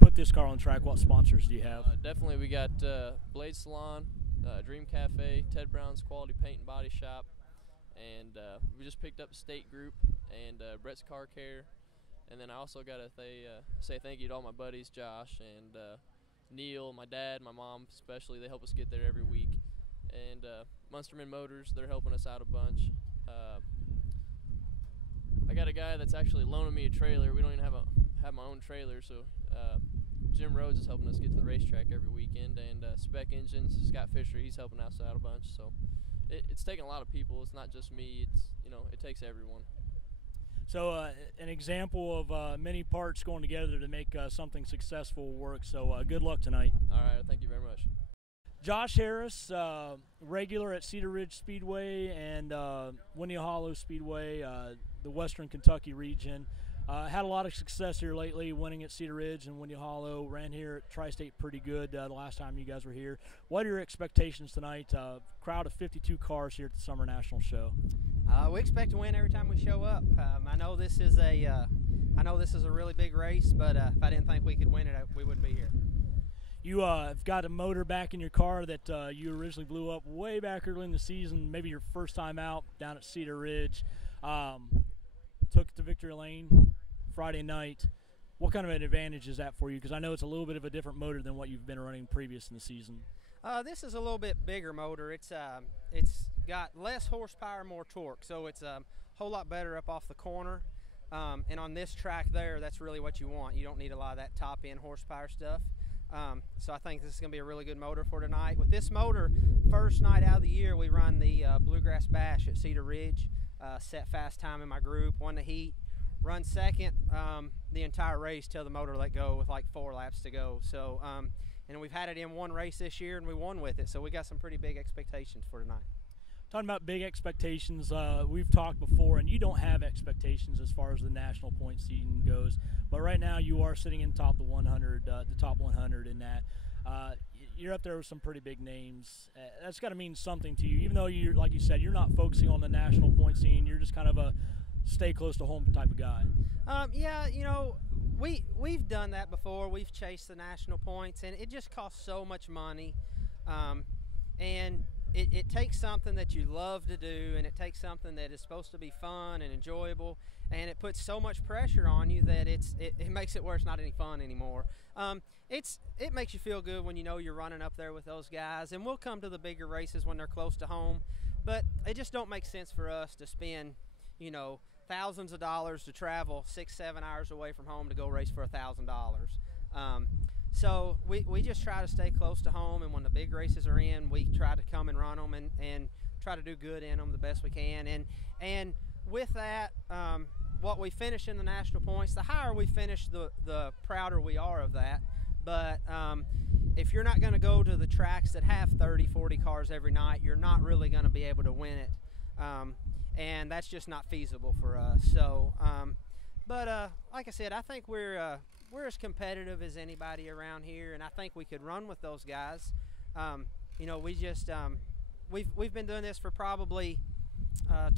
put this car on track? What sponsors do you have? Definitely, we got Blade Salon, Dream Cafe, Ted Brown's Quality Paint and Body Shop, and we just picked up State Group and Brett's Car Care. And then I also got to say thank you to all my buddies, Josh and Neil, my dad, my mom especially. They help us get there every week. And Munsterman Motors, they're helping us out a bunch. I got a guy that's actually loaning me a trailer. We don't even have my own trailer, so Jim Rhodes is helping us get to the racetrack every weekend, and Spec Engines, Scott Fisher, he's helping us out a bunch. So it's taking a lot of people. It's not just me. It's, you know, it takes everyone. So an example of many parts going together to make something successful work. So good luck tonight. All right, thank you very much. Josh Harris, regular at Cedar Ridge Speedway and Winnie Hollow Speedway, the Western Kentucky region. Had a lot of success here lately, winning at Cedar Ridge and Winnie Hollow. Ran here at Tri-State pretty good the last time you guys were here. What are your expectations tonight? Crowd of 52 cars here at the Summer National Show. We expect to win every time we show up. I know this is a really big race, but if I didn't think we could win it, we wouldn't be here. You have got a motor back in your car that you originally blew up way back early in the season, maybe your first time out down at Cedar Ridge. Took it to Victory Lane Friday night. What kind of an advantage is that for you? Because I know it's a little bit of a different motor than what you've been running previous in the season. This is a little bit bigger motor. It's got less horsepower, more torque, so it's a whole lot better up off the corner. And on this track there, that's really what you want. You don't need a lot of that top-end horsepower stuff. So I think this is going to be a really good motor for tonight. With this motor, first night out of the year, we run the Bluegrass Bash at Cedar Ridge. Set fast time in my group, won the heat, run second the entire race till the motor let go with like 4 laps to go. So, and we've had it in one race this year, and we won with it. So we got some pretty big expectations for tonight. Talking about big expectations, we've talked before, and you don't have expectations as far as the national point seeding goes. But right now, you are sitting in the top 100 in that. You're up there with some pretty big names. That's got to mean something to you, even though you're, like you said, you're not focusing on the national point scene. You're just kind of a stay close to home type of guy. Yeah, you know, we've done that before. We've chased the national points, and it just costs so much money. And it takes something that you love to do, and it takes something that is supposed to be fun and enjoyable, and it puts so much pressure on you that it makes it where it's not any fun anymore. It makes you feel good when you know you're running up there with those guys, and we'll come to the bigger races when they're close to home, but it just don't make sense for us to spend, you know, thousands of dollars to travel 6-7 hours away from home to go race for $1,000. So we just try to stay close to home, and when the big races are in, we try to come and run them and try to do good in them the best we can. And with that, what we finish in the national points, the higher we finish, the prouder we are of that. But if you're not going to go to the tracks that have 30, 40 cars every night, you're not really going to be able to win it. And that's just not feasible for us. So, but like I said, I think we're as competitive as anybody around here, and I think we could run with those guys. You know, we just we've been doing this for probably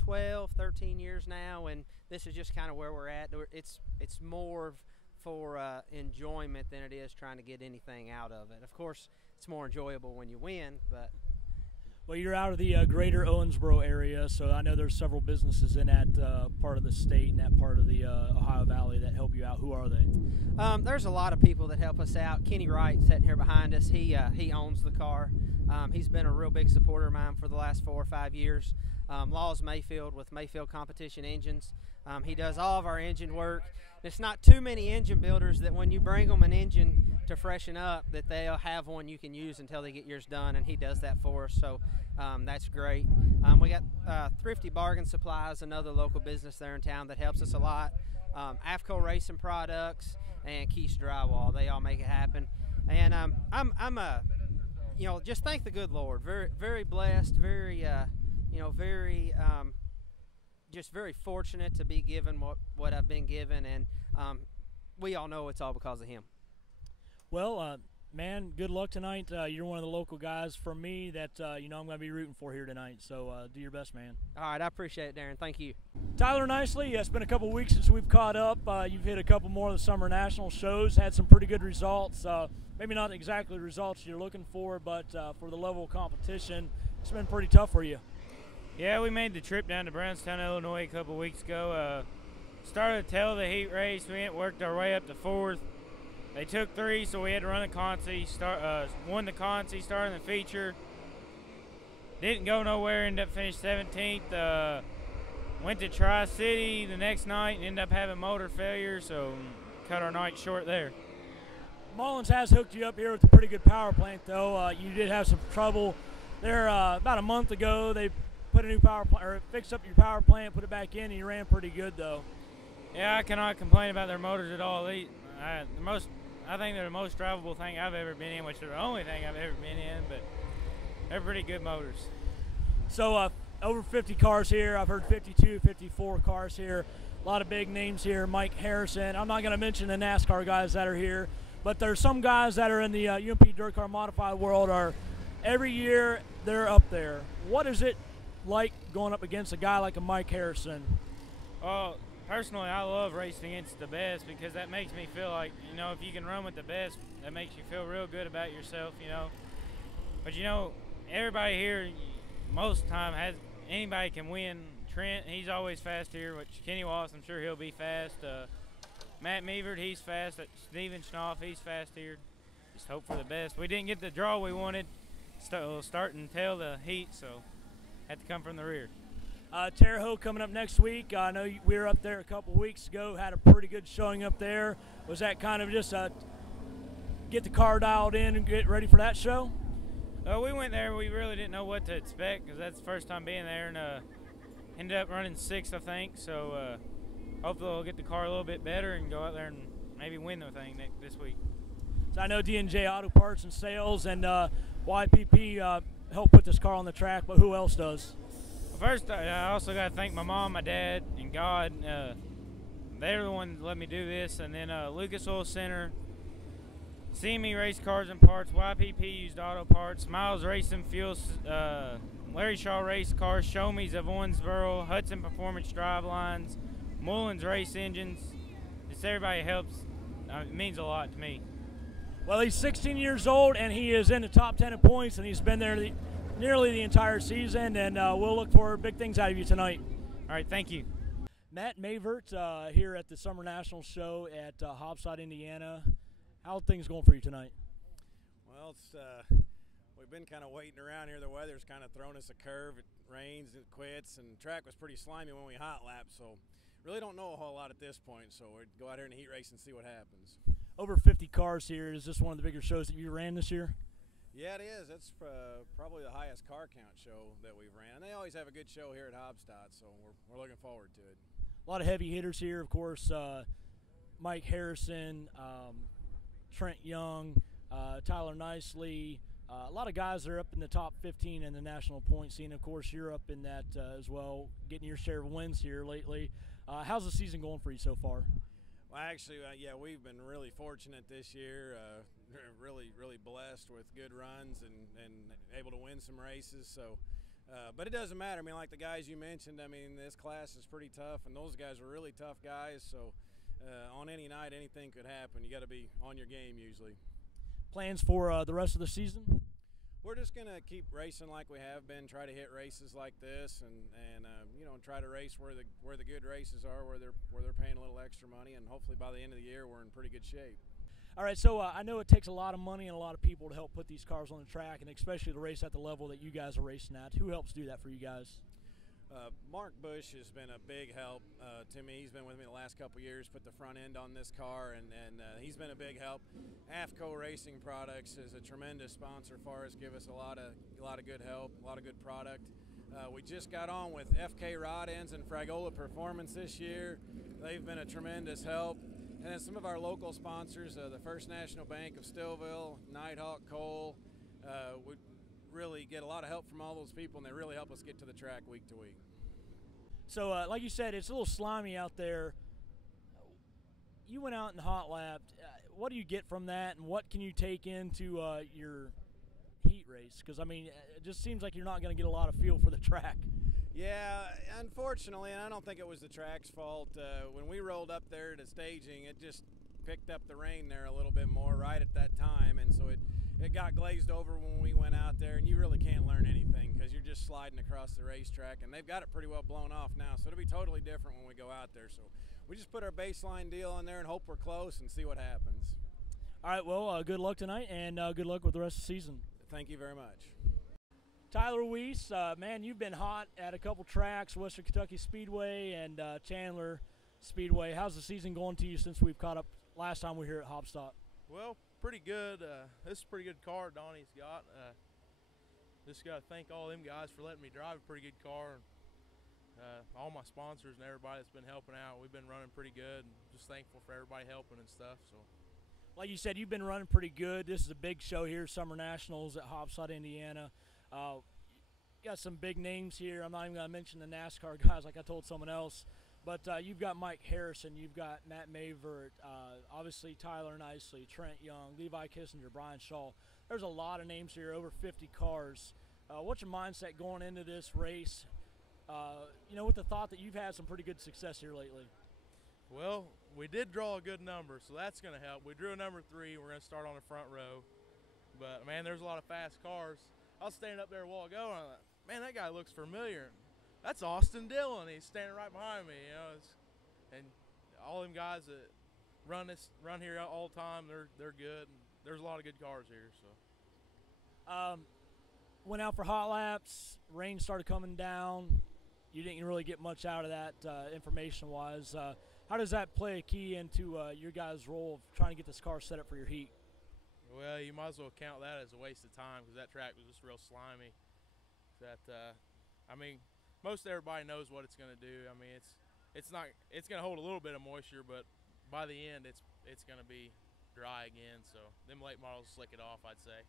12, 13 years now, and this is just kind of where we're at. It's more for enjoyment than it is trying to get anything out of it. Of course, it's more enjoyable when you win, but. Well, you're out of the greater Owensboro area, so I know there's several businesses in that part of the state and that part of the Ohio Valley that help you out. Who are they? There's a lot of people that help us out. Kenny Wright sitting here behind us. He owns the car. He's been a real big supporter of mine for the last 4 or 5 years. Laws Mayfield with Mayfield Competition Engines. He does all of our engine work. It's not too many engine builders that when you bring them an engine to freshen up that they'll have one you can use until they get yours done, and he does that for us, so that's great. We got Thrifty Bargain Supplies, another local business there in town that helps us a lot. AFCO Racing Products and Keith's Drywall, they all make it happen. And I'm you know, just thank the good Lord. Very, very blessed, very, you know, very, just very fortunate to be given what I've been given, and we all know it's all because of him. Well, man, good luck tonight. You're one of the local guys for me that you know I'm going to be rooting for here tonight. So do your best, man. All right, I appreciate it, Darren. Thank you. Tyler Nicely, it's been a couple weeks since we've caught up. You've hit a couple more of the summer national shows, had some pretty good results. Maybe not exactly the results you're looking for, but for the level of competition, it's been pretty tough for you. Yeah, we made the trip down to Brownstown, Illinois a couple weeks ago. Started the tail of the heat race. We worked our way up to 4th. They took 3, so we had to run the consi. Won the consi, started the feature. Didn't go nowhere, ended up finished 17th. Went to Tri-City the next night and ended up having motor failure, so cut our night short there. Mullins has hooked you up here with a pretty good power plant, though. You did have some trouble there about a month ago. They put a new power plant, or fixed up your power plant, put it back in, and you ran pretty good, though. Yeah, I cannot complain about their motors at all. I think they're the most drivable thing I've ever been in, which they're the only thing I've ever been in, but they're pretty good motors. So over 50 cars here. I've heard 52, 54 cars here. A lot of big names here. Mike Harrison. I'm not going to mention the NASCAR guys that are here, but there's some guys that are in the UMP DirtCar Modified world. Every year they're up there. What is it like going up against a guy like a Mike Harrison? Well, personally, I love racing against the best because that makes me feel like, you know, if you can run with the best, that makes you feel real good about yourself, you know. But, you know, everybody here, most of the time, anybody can win. Trent, he's always fast here, which Kenny Wallace, I'm sure he'll be fast. Matt Mevert, he's fast. Stephen Snapp, he's fast here. Just hope for the best. We didn't get the draw we wanted, start and tail the heat, so had to come from the rear. Terre Haute coming up next week. I know we were up there a couple weeks ago, had a pretty good showing up there. Was that kind of just get the car dialed in and get ready for that show? We went there, we really didn't know what to expect because that's the first time being there, and ended up running 6th, I think. So hopefully we'll get the car a little bit better and go out there and maybe win the thing this week. So I know D&J Auto Parts and Sales and YPP helped put this car on the track, but who else does? First, I also got to thank my mom, my dad, and God. They're the ones that let me do this. And then Lucas Oil Center, CME Race Cars and Parts, YPP Used Auto Parts, Miles Racing Fuels, Larry Shaw Race Cars, Show Me's of Owensboro, Hudson Performance Drivelines, Mullins Race Engines. Just everybody helps. It means a lot to me. Well, he's 16 years old, and he is in the top 10 in points, and he's been there nearly the entire season, and we'll look for big things out of you tonight. All right, thank you. Matt Mevert here at the Summer National Show at Hobbside, Indiana. How are things going for you tonight? Well, we've been kind of waiting around here. The weather's kind of thrown us a curve. It rains, it quits, and the track was pretty slimy when we hot lapped, so really don't know a whole lot at this point, so we'd go out here in the heat race and see what happens. Over 50 cars here. Is this one of the bigger shows that you ran this year? Yeah, it is. It's probably the highest car count show that we've ran. And they always have a good show here at Hobstadt, so we're looking forward to it. A lot of heavy hitters here, of course. Mike Harrison, Trent Young, Tyler Nicely. A lot of guys that are up in the top 15 in the national point scene. Of course, you're up in that as well, getting your share of wins here lately. How's the season going for you so far? Well, actually, yeah, we've been really fortunate this year. Really blessed with good runs and able to win some races. So, but it doesn't matter. I mean, like the guys you mentioned, I mean, this class is pretty tough, and those guys are really tough guys. So, on any night, anything could happen. You got to be on your game usually. Plans for the rest of the season? We're just gonna keep racing like we have been. Try to hit races like this, and you know, try to race where the good races are, where they're paying a little extra money, and hopefully by the end of the year we're in pretty good shape. All right, so I know it takes a lot of money and a lot of people to help put these cars on the track, and especially to race at the level that you guys are racing at. Who helps do that for you guys? Mark Bush has been a big help to me. He's been with me the last couple years, put the front end on this car, and he's been a big help. AFCO Racing Products is a tremendous sponsor for us, give us a lot of good help, a lot of good product. We just got on with FK Rod Ends and Fragola Performance this year. They've been a tremendous help. And then some of our local sponsors, the First National Bank of Stillville, Nighthawk Coal, we really get a lot of help from all those people, and they really help us get to the track week to week. So like you said, it's a little slimy out there. You went out and hot lapped. What do you get from that, and what can you take into your heat race? Because, I mean, it just seems like you're not going to get a lot of feel for the track. Yeah, unfortunately, and I don't think it was the track's fault. When we rolled up there to staging, it just picked up the rain there a little bit more right at that time, and so it got glazed over when we went out there, and you really can't learn anything because you're just sliding across the racetrack, and they've got it pretty well blown off now, so it'll be totally different when we go out there. So we just put our baseline deal on there and hope we're close and see what happens. All right, well, good luck tonight, and good luck with the rest of the season. Thank you very much. Tyler Weiss, man, you've been hot at a couple tracks, Western Kentucky Speedway and Chandler Speedway. How's the season going to you since we've caught up last time we were here at Hobstadt? Well, pretty good. This is a pretty good car Donnie's got. Just got to thank all them guys for letting me drive a pretty good car. All my sponsors and everybody that's been helping out. We've been running pretty good, and just thankful for everybody helping and stuff. So, like you said, you've been running pretty good. This is a big show here, Summer Nationals at Hobstadt, Indiana. Got some big names here. I'm not even going to mention the NASCAR guys like I told someone else. But you've got Mike Harrison, you've got Matt Mevert, obviously Tyler Nicely, Trent Young, Levi Kissinger, Brian Shaw. There's a lot of names here, over 50 cars. What's your mindset going into this race? You know, with the thought that you've had some pretty good success here lately. well, we did draw a good number, so that's going to help. We drew a number 3. We're going to start on the front row. But, man, there's a lot of fast cars. I was standing up there a while ago, and I'm like, man, that guy looks familiar. That's Austin Dillon. He's standing right behind me, you know. And all them guys that run here all the time, they're good. And there's a lot of good cars here. So, went out for hot laps. Rain started coming down. You didn't really get much out of that information-wise. How does that play a key into your guys' role of trying to get this car set up for your heat? Well, you might as well count that as a waste of time because that track was just real slimy. I mean, most everybody knows what it's going to do. I mean, it's going to hold a little bit of moisture, but by the end, it's going to be dry again. So them late models slick it off, I'd say.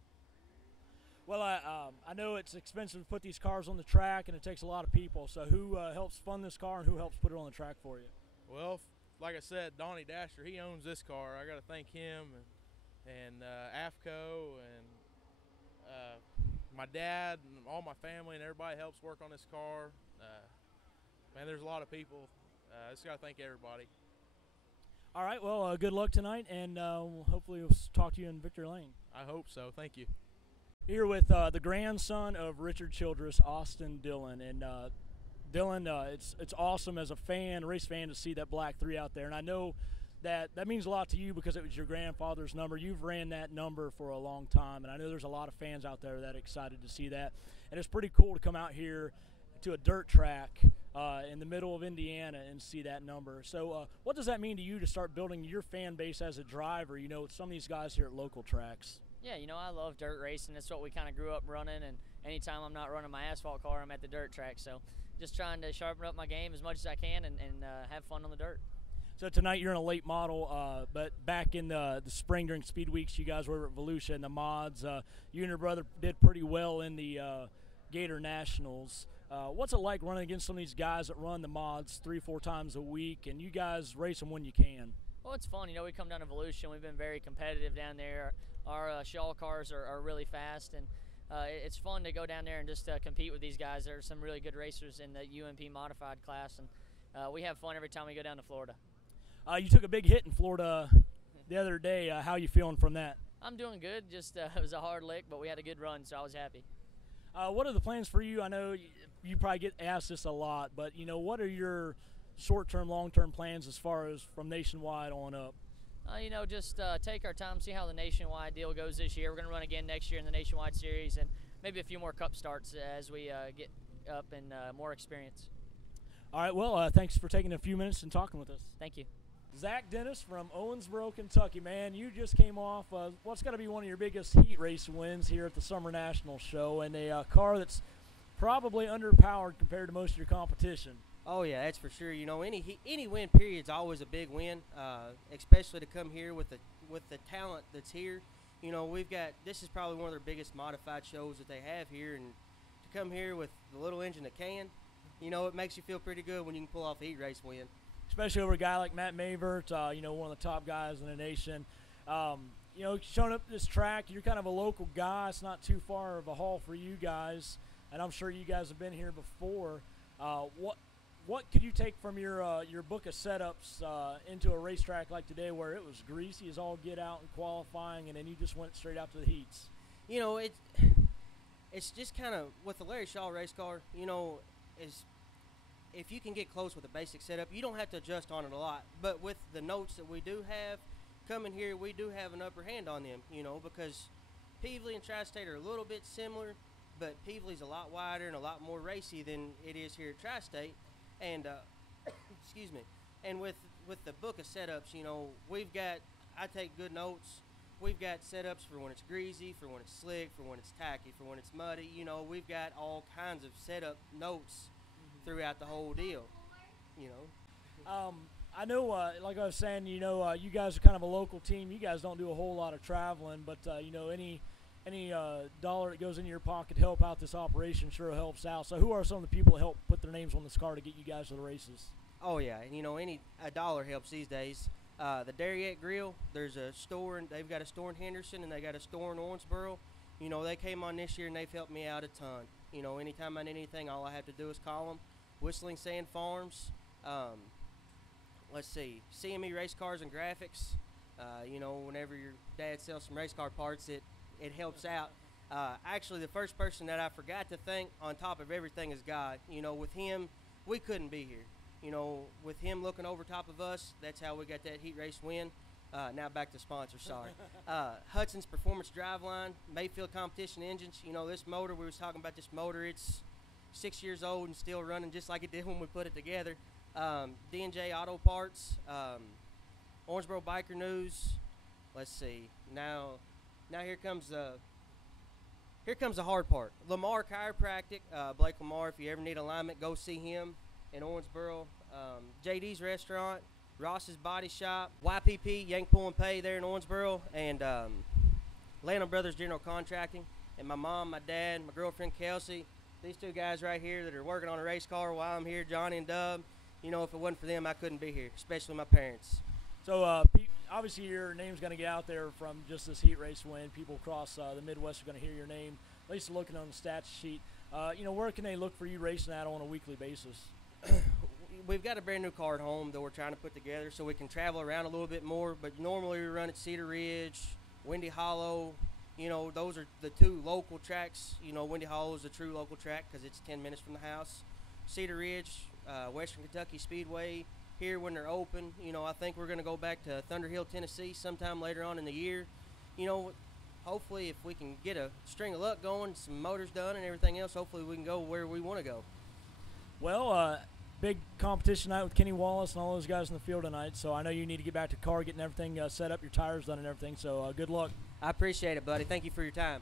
Well, I know it's expensive to put these cars on the track, and it takes a lot of people. So who helps fund this car, and who helps put it on the track for you? Well, like I said, Donnie Dasher, he owns this car. I got to thank him and AFCO and my dad and all my family and everybody helps work on this car. Man, there's a lot of people. I just got to thank everybody. All right, well, good luck tonight, and hopefully we'll talk to you in Victory Lane. I hope so. Thank you. Here with the grandson of Richard Childress, Austin Dillon. And Dillon, it's awesome as a race fan, to see that black 3 out there. And I know that means a lot to you because it was your grandfather's number. You've ran that number for a long time, and I know there's a lot of fans out there that are excited to see that. And it's pretty cool to come out here to a dirt track in the middle of Indiana and see that number. So what does that mean to you to start building your fan base as a driver, you know, with some of these guys here at local tracks? Yeah, you know, I love dirt racing. That's what we kind of grew up running, and anytime I'm not running my asphalt car, I'm at the dirt track. So just trying to sharpen up my game as much as I can and have fun on the dirt. So tonight you're in a late model, but back in the spring during Speed Weeks, you guys were at Volusia in the mods. You and your brother did pretty well in the Gator Nationals. What's it like running against some of these guys that run the mods 3-4 times a week, and you guys race them when you can? Well, it's fun. You know, we come down to Volusia, and we've been very competitive down there. Our shawl cars are really fast, and it's fun to go down there and just compete with these guys. There are some really good racers in the UMP Modified class, and we have fun every time we go down to Florida. You took a big hit in Florida the other day. How are you feeling from that? I'm doing good. Just it was a hard lick, but we had a good run, so I was happy. What are the plans for you? I know you probably get asked this a lot, but, you know, what are your short-term, long-term plans as far as from Nationwide on up? You know, just take our time, see how the Nationwide deal goes this year. We're going to run again next year in the Nationwide Series, and maybe a few more Cup starts as we get up and more experience. All right, well, thanks for taking a few minutes and talking with us. Thank you. Zach Dennis from Owensboro, Kentucky. Man, you just came off what's got to be one of your biggest heat race wins here at the Summer National Show, and a car that's probably underpowered compared to most of your competition. Oh yeah, that's for sure. You know, any win period is always a big win, especially to come here with the talent that's here. You know, this is probably one of their biggest modified shows that they have here, and to come here with the little engine that can, you know, it makes you feel pretty good when you can pull off a heat race win. Especially over a guy like Matt Mevert, you know, one of the top guys in the nation. You know, showing up this track, you're kind of a local guy. It's not too far of a haul for you guys, and I'm sure you guys have been here before. What could you take from your book of setups into a racetrack like today, where it was greasy as all get out in qualifying, and then you just went straight out to the heats? You know, it's just kind of with the Larry Shaw race car. You know, if you can get close with a basic setup, you don't have to adjust on it a lot. But with the notes that we do have coming here, we do have an upper hand on them, you know, because Peevely and Tri-State are a little bit similar, but Peevely's a lot wider and a lot more racy than it is here at Tri-State. And, excuse me, and with the book of setups, you know, I take good notes. We've got setups for when it's greasy, for when it's slick, for when it's tacky, for when it's muddy. You know, we've got all kinds of setup notes throughout the whole deal, you know. I know, like I was saying, you know, you guys are kind of a local team. You guys don't do a whole lot of traveling, but, you know, any dollar that goes into your pocket to help out this operation sure helps out. So who are some of the people that help put their names on this car to get you guys to the races? Oh, yeah, and, you know, a dollar helps these days. The Derriette Grill, there's a store, and they've got a store in Henderson, and they got a store in Owensboro. You know, they came on this year, and they've helped me out a ton. You know, anytime I need anything, all I have to do is call them. Whistling Sand Farms, let's see, CME Race Cars and Graphix. You know, whenever your dad sells some race car parts, it helps out. Actually, the first person that I forgot to thank on top of everything is God. You know, with him, we couldn't be here. You know, with him looking over top of us, that's how we got that heat race win. Now back to sponsors, sorry. Hudson's Performance Driveline, Mayfield Competition Engines. You know, this motor, we was talking about this motor, it's 6 years old and still running just like it did when we put it together. D&J Auto Parts, Owensboro Biker News. Let's see. Now here comes the hard part. Lamar Chiropractic, Blake Lamar. If you ever need alignment, go see him in Owensboro. JD's Restaurant, Ross's Body Shop, YPP Yank Pull and Pay there in Owensboro, and Lanham Brothers General Contracting. And my mom, my dad, my girlfriend Kelsey. These two guys right here that are working on a race car while I'm here, Johnny and Dub. You know, if it wasn't for them, I couldn't be here, especially my parents. So obviously your name's going to get out there from just this heat race win. People across the Midwest are going to hear your name, at least looking on the stats sheet. You know, where can they look for you racing at on a weekly basis? We've got a brand new car at home that we're trying to put together so we can travel around a little bit more, but normally we run at Cedar Ridge, Windy Hollow. You know, those are the two local tracks. You know, Windy Hollow is a true local track because it's 10 minutes from the house. Cedar Ridge, Western Kentucky Speedway, here when they're open. You know, I think we're going to go back to Thunderhill, Tennessee sometime later on in the year. You know, hopefully if we can get a string of luck going, some motors done and everything else, hopefully we can go where we want to go. Well, big competition night with Kenny Wallace and all those guys in the field tonight. So I know you need to get back to the car, getting everything set up, your tires done and everything. So good luck. I appreciate it, buddy. Thank you for your time.